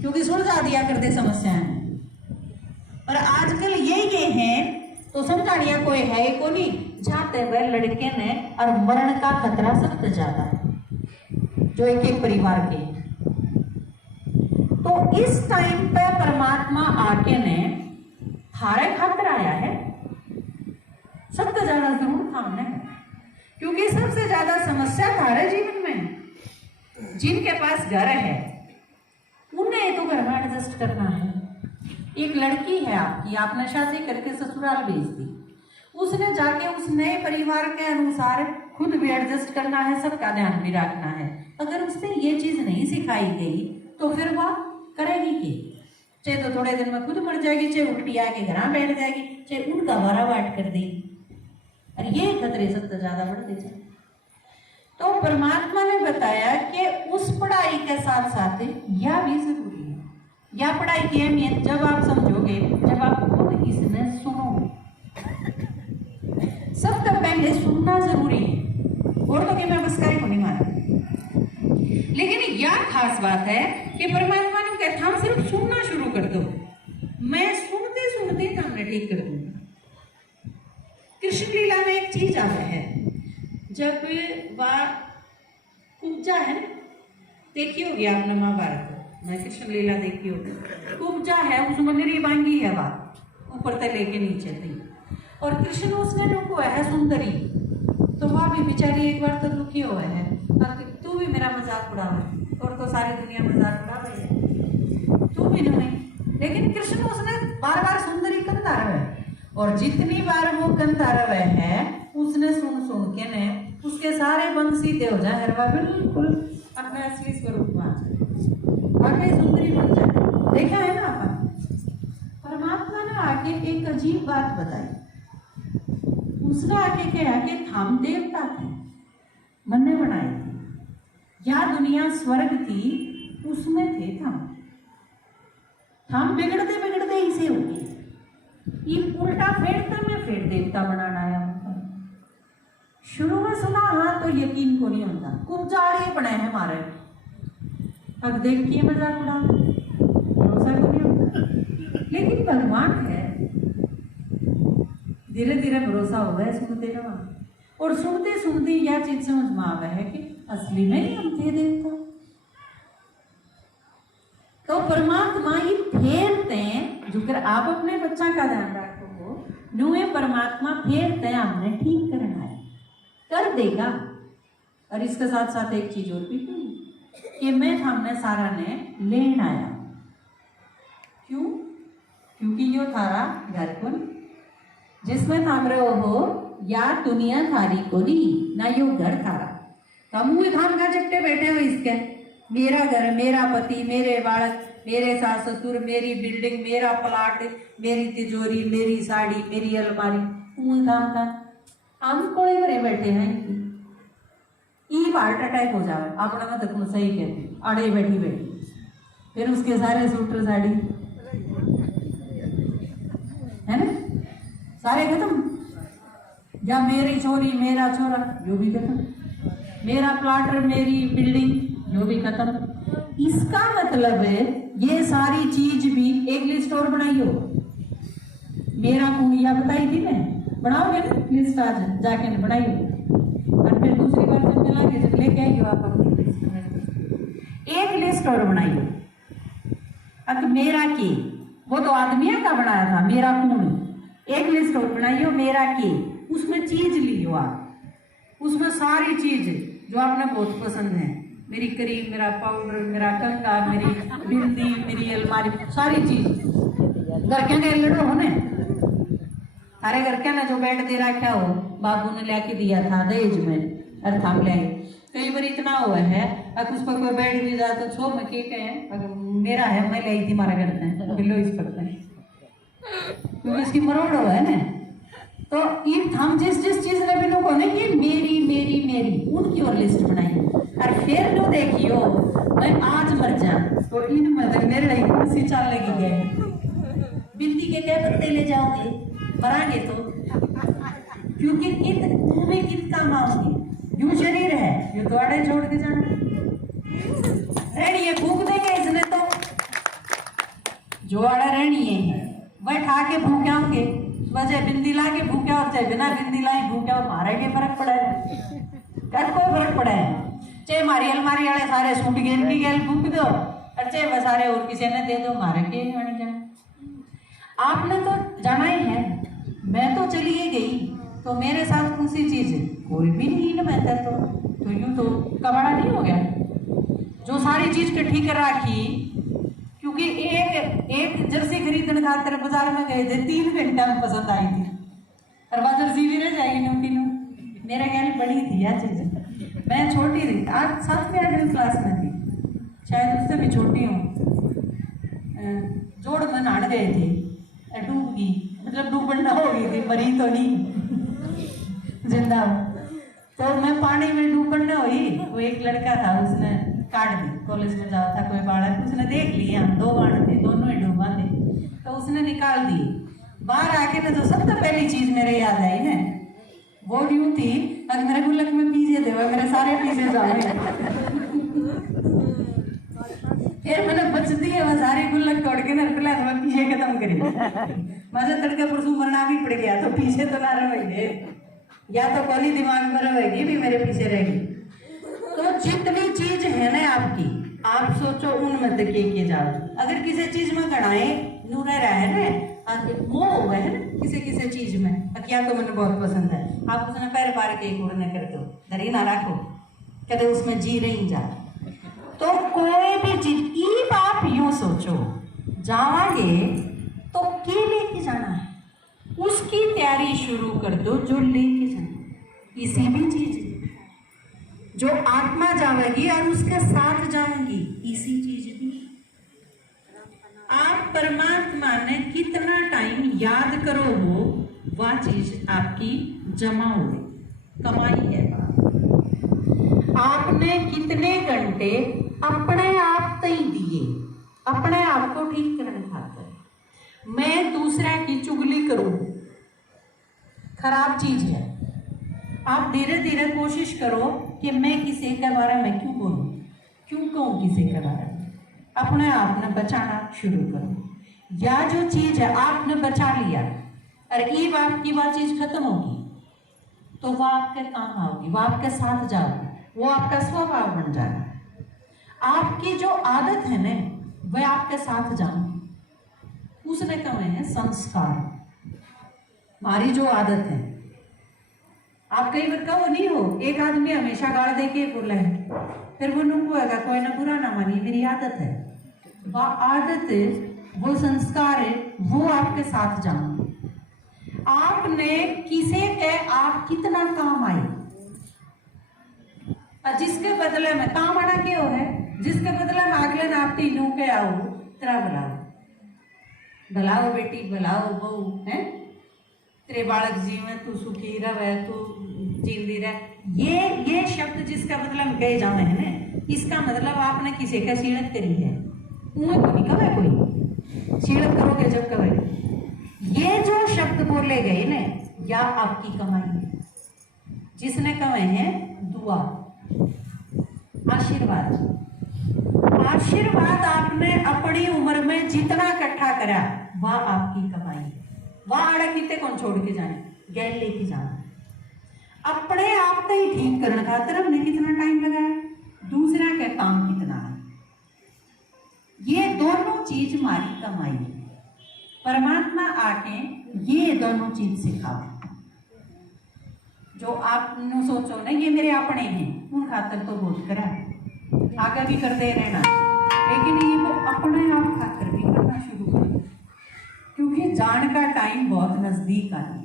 क्योंकि सुलझा दिया करते समस्याएं। पर आजकल ये हैं तो समझानिया कोई है को नहीं, जाते हुए लड़के ने और मरण का खतरा सबसे ज्यादा है जो एक एक परिवार के। तो इस टाइम पे परमात्मा आके ने थारे खातिर आया है, सबसे ज्यादा जरूर थामने है, क्योंकि सबसे ज्यादा समस्या हमारे जीवन में है। जिनके पास घर है उन्हें तो घर में एडजस्ट करना है। एक लड़की है आपकी, आपने शादी करके ससुराल भेज दी, उसने जाके उस नए परिवार के अनुसार खुद भी एडजस्ट करना है, सबका ध्यान भी रखना है। अगर उससे ये चीज नहीं सिखाई गई तो फिर वह करेगी क्या? चाहे तो थोड़े दिन में खुद मर जाएगी, चाहे उल्टी आके घर बैठ जाएगी, चाहे उनका वारा वाट कर देगी। और ये खतरे सबसे ज्यादा बढ़ते जाए। तो परमात्मा ने बताया कि उस पढ़ाई के साथ साथ यह भी जरूरी है। यह पढ़ाई की अहमियत जब आप समझोगे, जब आप खुद इसमें सुनोगे। सबसे पहले सुनना जरूरी है, और तो कि मैं बस करे को नहीं मारा। लेकिन यह खास बात है कि परमात्मा ने कहता हम सिर्फ सुनना शुरू कर दो, मैं सुनते सुनते हमने ठीक कर दूंगा। कृष्ण लीला में एक चीज आता है, जब वह कुब्जा है ना, देखी होगी आपने महाभारत में, कृष्ण लीला देखी होगी। कुब्जा है, उसमें निरी बांगी है, वह ऊपर से लेके नीचे थी, और कृष्ण उसने रुको है सुंदरी, तो वह भी बेचारी एक बार तो दुखी हुआ है, तू भी मेरा मजाक उड़ावा, और तो सारी दुनिया मजाक उड़ा रही है, तू भी नहीं। लेकिन कृष्ण उसने बार बार सुंदरी कंधा रहे, और जितनी बार वो कंधा रहे है उसने सुन सुन के ने उसके सारे बंद सीधे हो जाए, हरवा बिल्कुल अपने असली स्वरूप में आ जाए, आगे सुंदरी बन जाए। देखा है ना आप? परमात्मा ने आके एक अजीब बात बताई। उसने आके कहा कि हम देवता थे, मन ने बनाई थी, या दुनिया स्वर्ग थी, उसमें थे हम बिगड़ते बिगड़ते इसे हो गए। ये उल्टा फेरता में फिर देवता बनाना है। शुरू में सुना हाँ तो यकीन को नहीं होता, कुब्जाड़े बने हैं हमारे, अब देखिए मजाक उड़ा, भरोसा को नहीं होता। लेकिन भगवान है, धीरे धीरे भरोसा हो गया, सुनते रहा, और सुनते सुनते यह चीज समझ में आ गया है कि असली में ही हम थे देवता। तो परमात्मा ही फेरते हैं, जो आप अपने बच्चा का ध्यान रखो, नुए परमात्मा फेरते हैं, हमने ठीक करना है, कर देगा। और इसके साथ साथ एक चीज और भी कि मैं हमने सारा ने लेन आया, क्यों? क्योंकि यो थारा घर को जिसमें थाम रहे हो, या दुनिया थारी को नहीं ना, यो घर थारा। हम थाम का चट्टे बैठे हो इसके, मेरा घर, मेरा पति, मेरे बालक, मेरे सास ससुर, मेरी बिल्डिंग, मेरा प्लाट, मेरी तिजोरी, मेरी साड़ी, मेरी अलमारी, थाम का हम कोड़े भरे बैठे हैं। ई हार्ट अटैक हो जाए अपना में तक सही कहते, अड़े बैठी बैठी, फिर उसके सारे सूटर साड़ी है ना, सारे खत्म। या मेरी छोरी, मेरा छोरा, जो भी खत्म, मेरा प्लाट, मेरी बिल्डिंग, जो भी खत्म। इसका मतलब है ये सारी चीज भी एक लिस्ट और बनाई हो। मेरा कुड़िया बताई थी मैं, बनाओगे ना लिस्ट, आज जाके बनाई हो, और फिर दूसरी बार जब मिलाएंगे जब लेके आइए आप अपनी लिस्ट में एक लिस्ट और बनाई हो। अब मेरा की वो तो आदमियों का बनाया था, मेरा कौन, एक लिस्ट और बनाइयो मेरा की, उसमें चीज लियो आप, उसमें सारी चीज जो आपने बहुत पसंद है, मेरी क्रीम, मेरा पाउडर, मेरा कंघा, मेरी बिंदी, मेरी अलमारी, सारी चीज। घर के लड़ो होने सारे घर के ना जो बैठ दे रखा हो, बाबू ने लेके दिया था दहेज में, और थाम ले। कई बार इतना हुआ है अगर उस पर कोई बैठ भी जाए तो छो में के अगर मेरा है मैं लाई थी मारा करते हैं, बिल्लो इस करते हैं, क्योंकि इसकी मरोड़ हुआ है ना। तो ये हम जिस जिस चीज ने भी लोगों ने ये मेरी मेरी मेरी उनकी और लिस्ट बनाई, और फिर जो देखियो मैं आज मर जा तो इन मदर मेरे लिए कुर्सी चाल लगी गए, बिंदी के क्या पत्ते ले जाओगे, मरांगे तो, क्योंकि तुम्हें किन काम आओगे, यूं शरीर है ये तो आड़े छोड़ के जाना रहनी है, भूख देंगे इसने तो, जो आड़ा रहनी है वह ठा के भूखे होंगे, वजह बिंदी ला के भूखे और चाहे बिना बिंदी लाई भूखे और मारा के फर्क पड़ा है, क्या कोई फर्क पड़ा है। चाहे हमारी अलमारी वाले सारे सूट गेन की गैल भूख दो, और चाहे वह सारे और किसी ने दे दो, मारे के जाए। आपने तो जाना ही है, मैं तो चली ही गई, तो मेरे साथ कौन सी चीज़ है? कोई भी नहीं न बेहतर तो यूँ तो कबाड़ा नहीं हो गया। जो सारी चीज़ के ठीक राखी, क्योंकि एक जर्सी खरीदने खातर बाजार में गए थे, 3 घंटा में पसंद आई थी, और वह जर्सी भी रह जाएगी न्यू की न्यू। मेरे ख्याल बड़ी थी यह चीज़, मैं छोटी थी, आज 7वीं 8वीं क्लास में थी, शायद उससे भी छोटी हूँ। जोड़ में नहाने गए थे, डूब गई, मतलब डूबना हो गई थी, मरी तो नहीं, जिंदा हो। तो मैं पानी में डूबना हुई, वो एक लड़का था, उसने काट दी, कॉलेज में जाता था कोई बालक, उसने देख लिया, हम 2 बाण थे, दोनों ही डूबा थे, तो उसने निकाल दी। बाहर आके ना तो सबसे पहली चीज मेरे याद आई ना, वो यूं थी, अगर मेरे गुल्लक में पीछे दे, मेरे सारे पीछे जाए। फिर मैंने बचती है वह सारी गुल्लक तोड़ के ना पिला, मैं पीछे खत्म करी। मुझे तड़के परसों मरना भी पड़ गया, तो पीछे तो ना रहेंगे, या तो कॉली दिमाग में रहेगी भी मेरे पीछे रहेगी। तो जितनी चीज है ना आपकी, आप सोचो उनमें तक किए जाओ। अगर किसी चीज में गणाए नूरे रहे ना, मोह हुआ है ना किसी चीज में, क्या तो मैंने बहुत पसंद है, आप उसने पैर पार के उड़ने कर दो, धरी ना रखो, कहते उसमें जी नहीं जा। तो कोई भी चीज ई आप यूं सोचो, जाओगे तो के लेके जाना है, उसकी तैयारी शुरू कर दो, जो लेके जाना। इसी भी चीज जो आत्मा जाएगी और उसके साथ जाऊंगी, इसी चीज भी। आप परमात्मा ने कितना टाइम याद करो हो, वह चीज आपकी जमा हो गई, कमाई है। आपने कितने घंटे अपने आप तय दिए, अपने आप को ठीक करने खातिर। मैं दूसरा की चुगली करूं, खराब चीज है। आप धीरे धीरे कोशिश करो कि मैं किसी के बारे में क्यों बोलूं, क्यों कहूं किसी के बारे में, अपने आप ने बचाना शुरू करो। या जो चीज है आपने बचा लिया, और ये आपकी वह चीज खत्म होगी, तो वह आपके काम आओगी, वह आपके साथ जाओगी, वो आपका स्वभाव बन जाएगा। आपकी जो आदत है ना, वह आपके साथ जाएगी। उसने कहे हैं संस्कार, हमारी जो आदत है। आप कई बार कहो नहीं हो, एक आदमी हमेशा गाड़ दे के बोला है, फिर वो नुको है, कोई ना बुरा ना मानिए, मेरी आदत है। वह आदत है, वो संस्कार है, वो आपके साथ जाएंगे। आपने किसे के आप कितना काम आए, और जिसके बदले में काम आना क्यों है, जिसके बदले में अगले ना आप तीनों के आओ, तेरा भलाओ बेटी, भलाओ बहू है, तेरे बालक जीवन, तू सुखी रहे, तू जींदी रहे। ये शब्द जिसका मतलब कहे जावे है ना, इसका मतलब आपने किसी का सीड़क करी है, उन्हें को नहीं कहे कोई सीड़क करोगे जब कहे। ये जो शब्द बोले गए ना, या आपकी कमाई है। जिसने कहे हैं दुआ, आशीर्वाद। आशीर्वाद आपने अपनी उम्र में जितना इकट्ठा करा, वह आपकी कमाई है। वह आड़ा कितने कौन छोड़ के जाने, गैर लेके जाना। अपने आप को ही ठीक करने खातिर हमने कितना टाइम लगाया, दूसरा का काम कितना है। ये दोनों चीज हमारी कमाई है। परमात्मा आके ये दोनों चीज सिखावे। जो आप सोचो ना ये मेरे अपने हैं, उन खातर तो बहुत करा, आगे भी करते रहना, लेकिन ये वो अपने आप खातर भी करना शुरू कर, क्योंकि जान का टाइम बहुत नजदीक आ रहा है।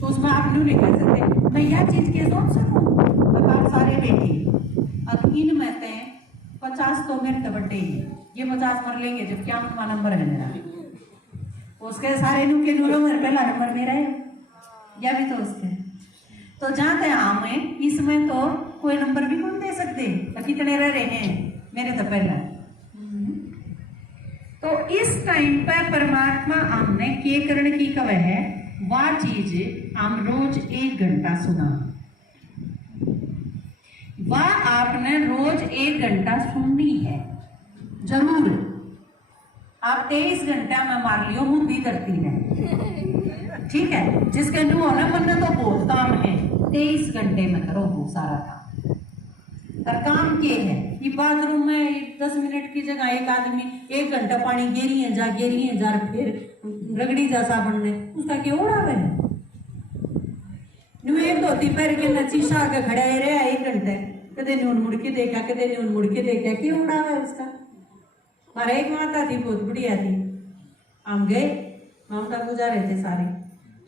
तो उसमें आप यूँ नहीं कह सकते मैं यह चीज के सोच सकूं, तो आप सारे बैठे अब इन में थे 50 तो मेरे तो बटे ही, ये 50 मर लेंगे जब क्या नंबर है मेरा, उसके सारे नू के नूरों में पहला नंबर मेरा है, या भी तो उसके। तो जहाँ थे हमें इसमें तो कोई नंबर भी कौन दे सकते, तो कितने रह रहे हैं मेरे तो पहला। तो इस टाइम पर परमात्मा हमने के करने की कव है, वह चीज हम रोज 1 घंटा सुना, वह आपने रोज 1 घंटा सुननी है जरूर। आप 23 घंटा में मार लियो मुंदी करती है, ठीक है, जिसके नू होना मन तो बहुत काम है, 23 घंटे में करो वो सारा काम। और काम के है ये बाथरूम में 10 मिनट की जगह एक आदमी 1 घंटा पानी गेरी है जा फिर रगड़ी जा साबुन ने, उसका क्यों उड़ा है। न्यू एक धोती पैर के नचीसा के खड़ा रहा 1 घंटे, कदे न्यून मुड़ के देखा, कदे न्यून मुड़ के देखा, क्यों उड़ा हुआ उसका। हमारा एक माता थी, बहुत बढ़िया थी, हम गए ममता पूजा रहे थे सारे,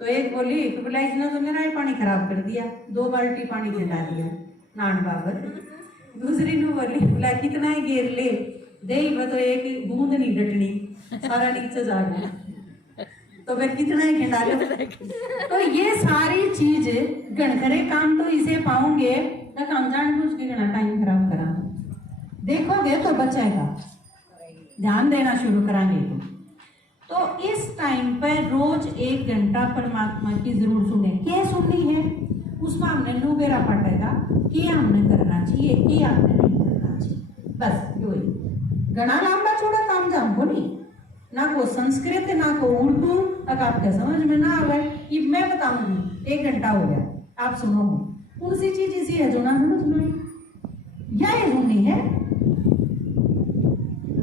तो एक बोली तो बोला इसने तो मेरा ही पानी खराब कर दिया, 2 बाल्टी पानी खिला दिया नान बाबर। दूसरी ने बोली बोला कितना ही घेर ले दे, तो एक बूंद नहीं डटनी, सारा नीचे जा गया, तो फिर कितना ही खिला लो। तो ये सारी चीज गणखरे काम तो इसे पाओगे तो काम जान बूझ के गणा टाइम खराब करा, देखोगे तो बचेगा, ध्यान देना शुरू करांगे तो इस टाइम पर रोज 1 घंटा परमात्मा की जरूर सुने। क्या सुननी है उसमें हमने नो बेरा पटेगा कि हमने करना चाहिए कि हमने नहीं करना चाहिए, बस यो ही। घना लंबा चौड़ा काम जाम को नहीं, ना को संस्कृत ना को उर्दू, अब आपके समझ में ना आवे ये मैं बताऊंगी, 1 घंटा हो गया आप सुनो, उसी चीज इसी है जो ना समझ में या ये सुननी है।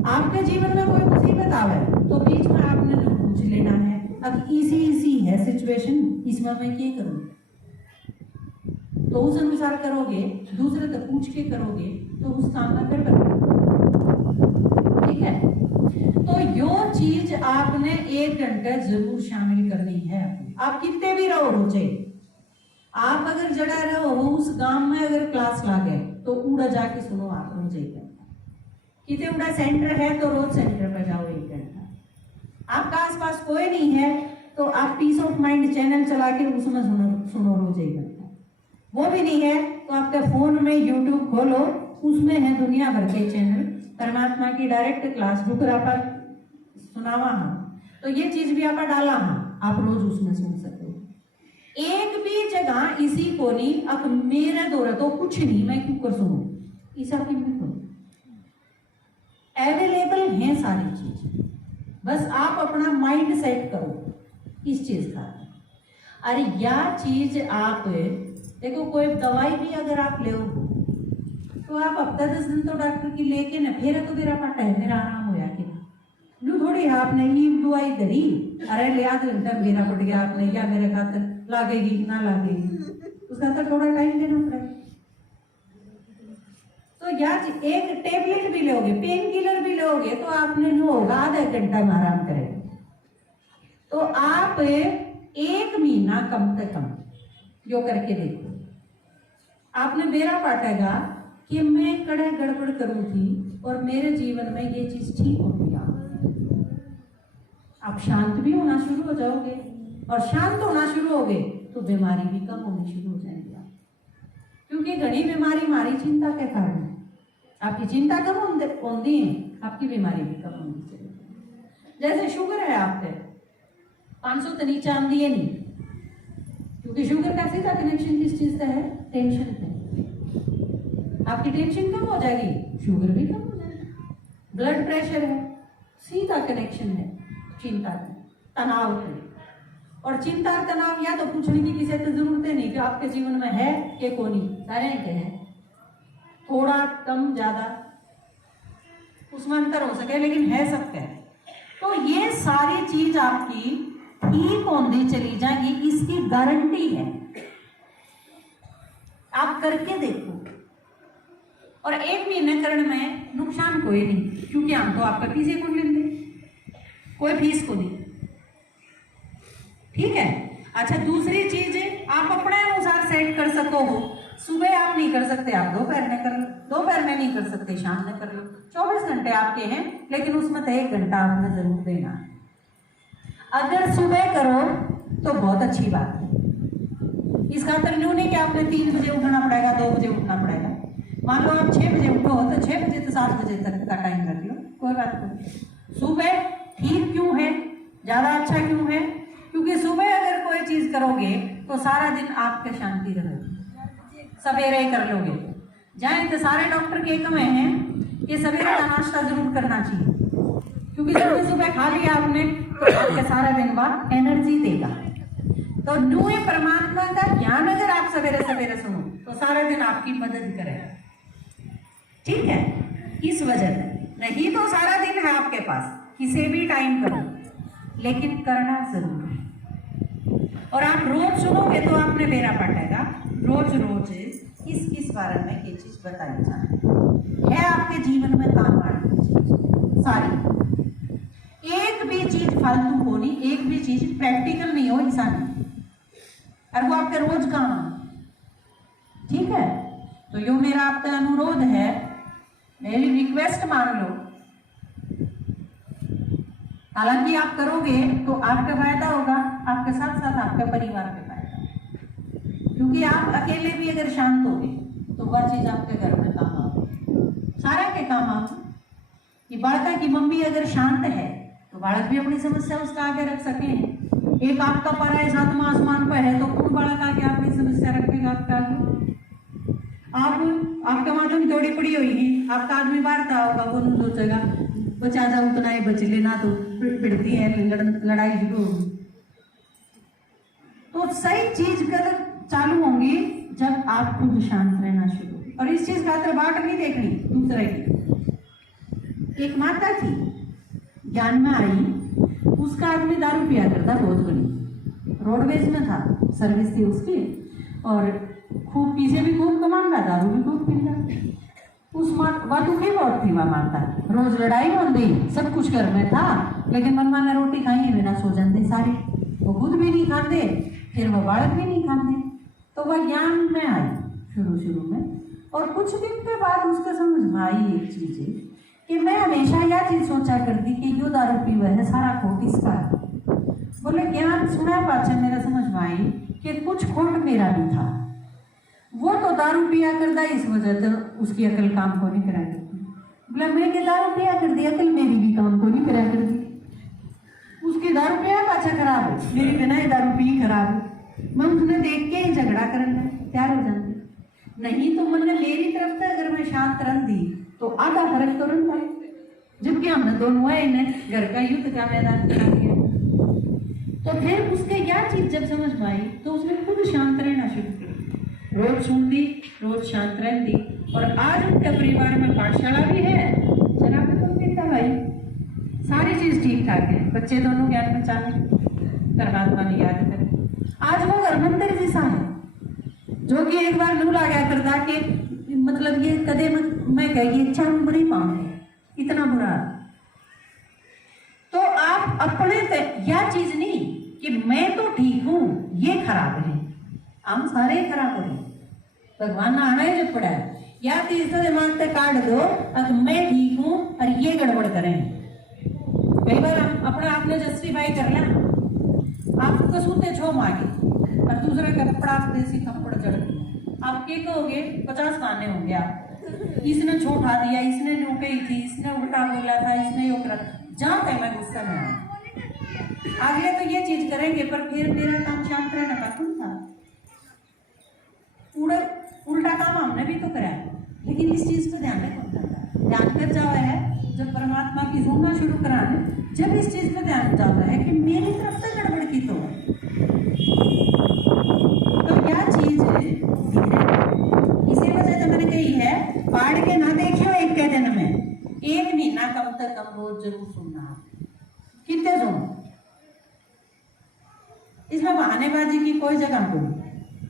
आपके जीवन में कोई मुसीबत आवे तो बीच में आपने पूछ लेना है, अब इसी है सिचुएशन, इसमें मैं क्या करूं, तो उस अनुसार करोगे, दूसरे तक पूछ के करोगे तो उस काम में फिर ठीक है। तो यो चीज आपने 1 घंटे जरूर शामिल करनी है। आप कितने भी रहो रोजे, आप अगर जड़ा रहो उस गांव में अगर क्लास लागे तो उड़ा जाके सुनो आप रोजे, कितने उड़ा सेंटर है तो रोज सेंटर पर जाओ 1 घंटा। आपका आसपास कोई नहीं है तो आप पीस ऑफ माइंड चैनल चला के उसमें सुनो रोज 1 घंटा। वो भी नहीं है तो आपके फोन में यूट्यूब खोलो, उसमें है दुनिया भर के चैनल, परमात्मा की डायरेक्ट क्लास बुक आप सुनावा हाँ, तो ये चीज भी आप डाला हाँ, आप रोज उसमें सुन सकते हो। एक भी जगह इसी को नहीं अब मेरे दौरा तो कुछ नहीं मैं क्यों कर सुनूं, ईसा की मैं अवेलेबल है सारी चीज, बस आप अपना माइंड सेट करो इस चीज का। अरे यह चीज आप देखो, कोई दवाई भी अगर आप ले तो आप हफ्ता 10 दिन तो डॉक्टर की लेके ना फिर तो मेरा पाटा है मेरा आराम होया कि लू थोड़ी है आपने ये दवाई धरी, अरे ले आध घंटा मेरा पड़ गया आपने, क्या मेरे खातर लागेगी ना लागेगी, उसका तो थोड़ा टाइम देना पड़ेगा। तो यार एक टेबलेट भी लोगे, पेन किलर भी लोगे तो आपने लो होगा आधा घंटा में आराम करेगा। तो आप 1 महीना कम से कम जो करके देखो, आपने मेरा पाटेगा कि मैं कड़े गड़बड़ करूं थी और मेरे जीवन में ये चीज ठीक हो गया। आप शांत भी होना शुरू हो जाओगे, और शांत होना शुरू हो गए तो बीमारी भी कम होनी शुरू हो जाएगी। क्योंकि घनी बीमारी हमारी चिंता के कारण है, आपकी चिंता कम होती है, आपकी बीमारी भी कम होनी चाहिए। जैसे शुगर है आपके 500 तो नीचे आंदी है नहीं, क्योंकि शुगर का सीधा कनेक्शन किस चीज से है, टेंशन से। आपकी टेंशन कम हो जाएगी, शुगर भी कम हो जाएगी। ब्लड प्रेशर है, सीधा कनेक्शन है चिंता का, तनाव का। और चिंता और तनाव या तो पूछने की किसी तो जरूरत है नहीं कि आपके जीवन में है कि को नहीं, सारे के हैं, थोड़ा कम ज्यादा उसमें अंतर हो सके लेकिन है सबके। तो ये सारी चीज आपकी ठीक होती चली जाएगी, इसकी गारंटी है। आप करके देखो, और 1 महीने करने में नुकसान कोई नहीं, क्योंकि हम तो आपका फीस को लेते, कोई फीस को नहीं, ठीक है। अच्छा, दूसरी चीज आप अपने अनुसार सेट कर सको हो। सुबह आप नहीं कर सकते, आप दोपहर में कर लो, दोपहर में नहीं कर सकते शाम में कर लो। 24 घंटे आपके हैं, लेकिन उसमें तो 1 घंटा आपने जरूर देना। अगर सुबह करो तो बहुत अच्छी बात है। इसका मतलब न्यू नहीं कि आपने 3 बजे उठना पड़ेगा, 2 बजे उठना पड़ेगा। मान लो आप 6 बजे उठो तो 6 बजे से 7 बजे तक का टाइम रख लो, कोई बात नहीं। सुबह ठीक क्यों है, ज्यादा अच्छा क्यों है? क्योंकि सुबह अगर कोई चीज करोगे तो सारा दिन आपके शांति रहेगी। सवेरे कर लोगे, जाए तो सारे डॉक्टर के कमे हैं कि सवेरे का नाश्ता जरूर करना चाहिए, क्योंकि सुबह सुबह खा लिया आपने तो आपके सारा दिन बाद एनर्जी देगा। तो न्यू परमात्मा का ज्ञान अगर आप सवेरे सवेरे सुनो तो सारा दिन आपकी मदद करेगा, ठीक है। इस वजह से नहीं तो सारा दिन है आपके पास, किसी भी टाइम करो, लेकिन करना जरूर है। और आप रोज सुनोगे तो आपने बेरा पटेगा। रोज रोज किस बारे में ये चीज बताई जाए है आपके जीवन में काम आने चीज सारी। एक भी चीज फालतू होनी, एक भी चीज प्रैक्टिकल नहीं हो इंसान, और वो आपके रोज काम। ठीक है, तो यो मेरा आपका अनुरोध है, मेरी रिक्वेस्ट मान लो। हालांकि आप करोगे तो आपका फायदा होगा, आपके साथ साथ आपके परिवार का फायदा, क्योंकि आप अकेले भी अगर शांत होगे तो वह चीज आपके घर में काम आओगे, सारे के काम आओगे। कि बालका की मम्मी अगर शांत है तो बालक भी अपनी समस्या उसका आगे रख सके। एक आपका पराया सातवां आसमान पर है तो कौन बालक आगे अपनी समस्या रखेगा आपका आगे? आप आपका मालूम दौड़ी पड़ी हुई है, आपका आदमी बाहरता होगा, वो नहीं सोचेगा बचा जा उतना ही बच लेना, तो पिड़ती है लड़ाई शुरू होगी। तो सही चीज कर चालू होंगी जब आप खुद शांत रहना शुरू। और इस चीज का बाट नहीं देखनी दूसरे की। एक माता थी, ज्ञान में आई, उसका आदमी दारू पिया करता बहुत बड़ी, रोडवेज में था, सर्विस थी उसकी, और खूब पीछे भी खूब कमांगा, दारू भी खूब पीता। उस वह दुखी बहुत थी, वह माता रोज लड़ाई होती, सब कुछ घर में था, लेकिन मनवा ने रोटी खाई बिना सो जाते सारे, वो खुद भी नहीं खाते, फिर वो बालक भी नहीं खाते। तो वह ज्ञान में आई शुरू में, और कुछ दिन के बाद उसको समझ में आई एक चीज है कि मैं हमेशा यह चीज सोचा करती कि यो दारू पीवा है सारा खोट इसका। बोले ज्ञान सुना पाछे मेरा समझ में आई कि कुछ खोट मेरा भी था। वो तो दारू पिया करता, इस वजह से उसकी अकल काम को नहीं करा करती। बोला मैं के दारू पिया कर दी, अकल मेरी भी काम को नहीं करा करती। उसकी दारू पिया पाछा खराब है, मेरी बिना ही दारू पी खराब है। मैं उसने देख के ही झगड़ा करने तैयार हो जाती, नहीं तो मन ने मेरी तरफ से अगर मैं शांत रह दी तो आधा फर्क तो रहा है। जबकि हमने दोनों है इन्हें घर का युद्ध का मैदान बना दिया। तो फिर उसके यह चीज जब समझ में आई तो उसने खुद शांत रहना शुरू किया, रोज सुनती, रोज शांत रहती, और आज उनके परिवार में पाठशाला भी है, शराब तो पीता भाई, सारी चीज ठीक ठाक है, बच्चे दोनों ज्ञान पहचाने, परमात्मा ने याद कर। आज वो घर मंदिर जैसा है, जो कि एक बार लू आ गया करता कि मतलब ये कदे मैं कहेगी अच्छा बुरी पाऊंगी, इतना बुरा। तो आप अपने यह चीज नहीं कि मैं तो ठीक हूं, ये खराब है, हम सारे खराब हो रहे। भगवान ने आना ही जब पड़ा है, या तो इसका दिमाग से काट दो अब मैं ठीक हूं और ये गड़बड़ करें। कई बार हम अपने आप में जस्टिफाई कर लें, आपको कसूते छो मांगे और दूसरे कपड़ा देसी कपड़ चढ़ दिया, आप क्या कहोगे? 50 खाने होंगे आप, इसने छो उठा दिया, इसने नोके थी, इसने उल्टा बोला था, इसने यो करा, जानते मैं गुस्सा में अगले तो ये चीज करेंगे, पर फिर मेरा काम शांत रहना का कौन था? उल्टा काम हमने भी तो करा है, लेकिन इस चीज पर ध्यान नहीं करता। ध्यान कर जाओ है जब परमात्मा की सुनना शुरू कराने, जब इस चीज पर ध्यान जाता है कि मेरी तरफ से गड़बड़ की तो क्या चीज है, इसी वजह से मैंने कही है पाड़ के ना देखियो एक के दिन में, एक महीना कम से कम रोज जरूर सुनना। कितने सुनो, इसमें बहानेबाजी की कोई जगह को नहीं,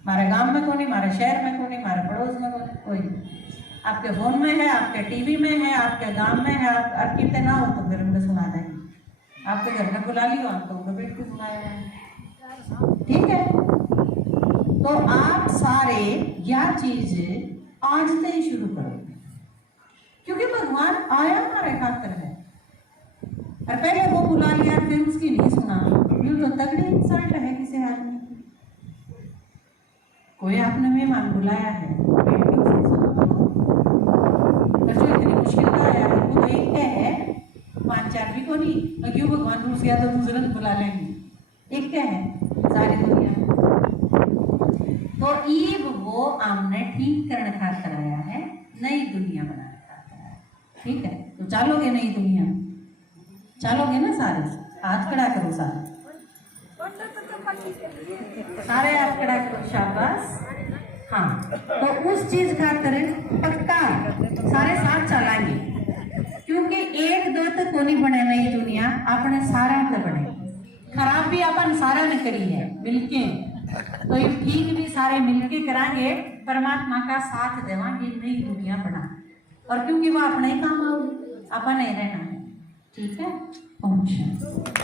हमारे गांव में कोई नहीं, हमारे शहर में कोई नहीं, हमारे पड़ोस में कोई नहीं। आपके फोन में है, आपके टीवी में है, आपके गांव में है, आप कितने ना हो तो फिर उनको सुना देंगे। आपके घर में बुला लियो हम तो उनको बैठ के सुनाया है, ठीक है। तो आप सारे यह चीज आज से ही शुरू करो, क्योंकि भगवान आया हमारे खातिर है, और पहले वो बुला लिया फिर उसकी नहीं सुना, यूं तो तगड़ी इंसल्ट है किसी आदमी की। कोई आपने मेहमान बुलाया है, बैठ के उसे सुनो, जो इतनी मुश्किल का आया है वो तो एक है, 5-4 भी को नहीं, क्यों भगवान रूस गया तो दूसरे को बुला लेंगे, एक क्या है सारी दुनिया। तो ईब वो आमने ठीक करने खातिर आया है, नई दुनिया बनाने खातिर आया, ठीक है। तो चलोगे नई दुनिया, चलोगे ना सारे? हाथ खड़ा करो सारे, सारे हाथ खड़ा करो, शाबाश। हाँ, तो उस चीज खातिर पक्का सारे साथ चलाएंगे, क्योंकि एक दो तक को नहीं बने नई दुनिया, अपने सारा तक बने। खराब भी अपन सारा ने करी है मिलके, तो ये ठीक भी सारे मिलके करांगे, परमात्मा का साथ देवांगे, नई दुनिया बना। और क्योंकि वो अपना ही काम आओ, अपन नहीं रहना है। ठीक है। ओम शांति।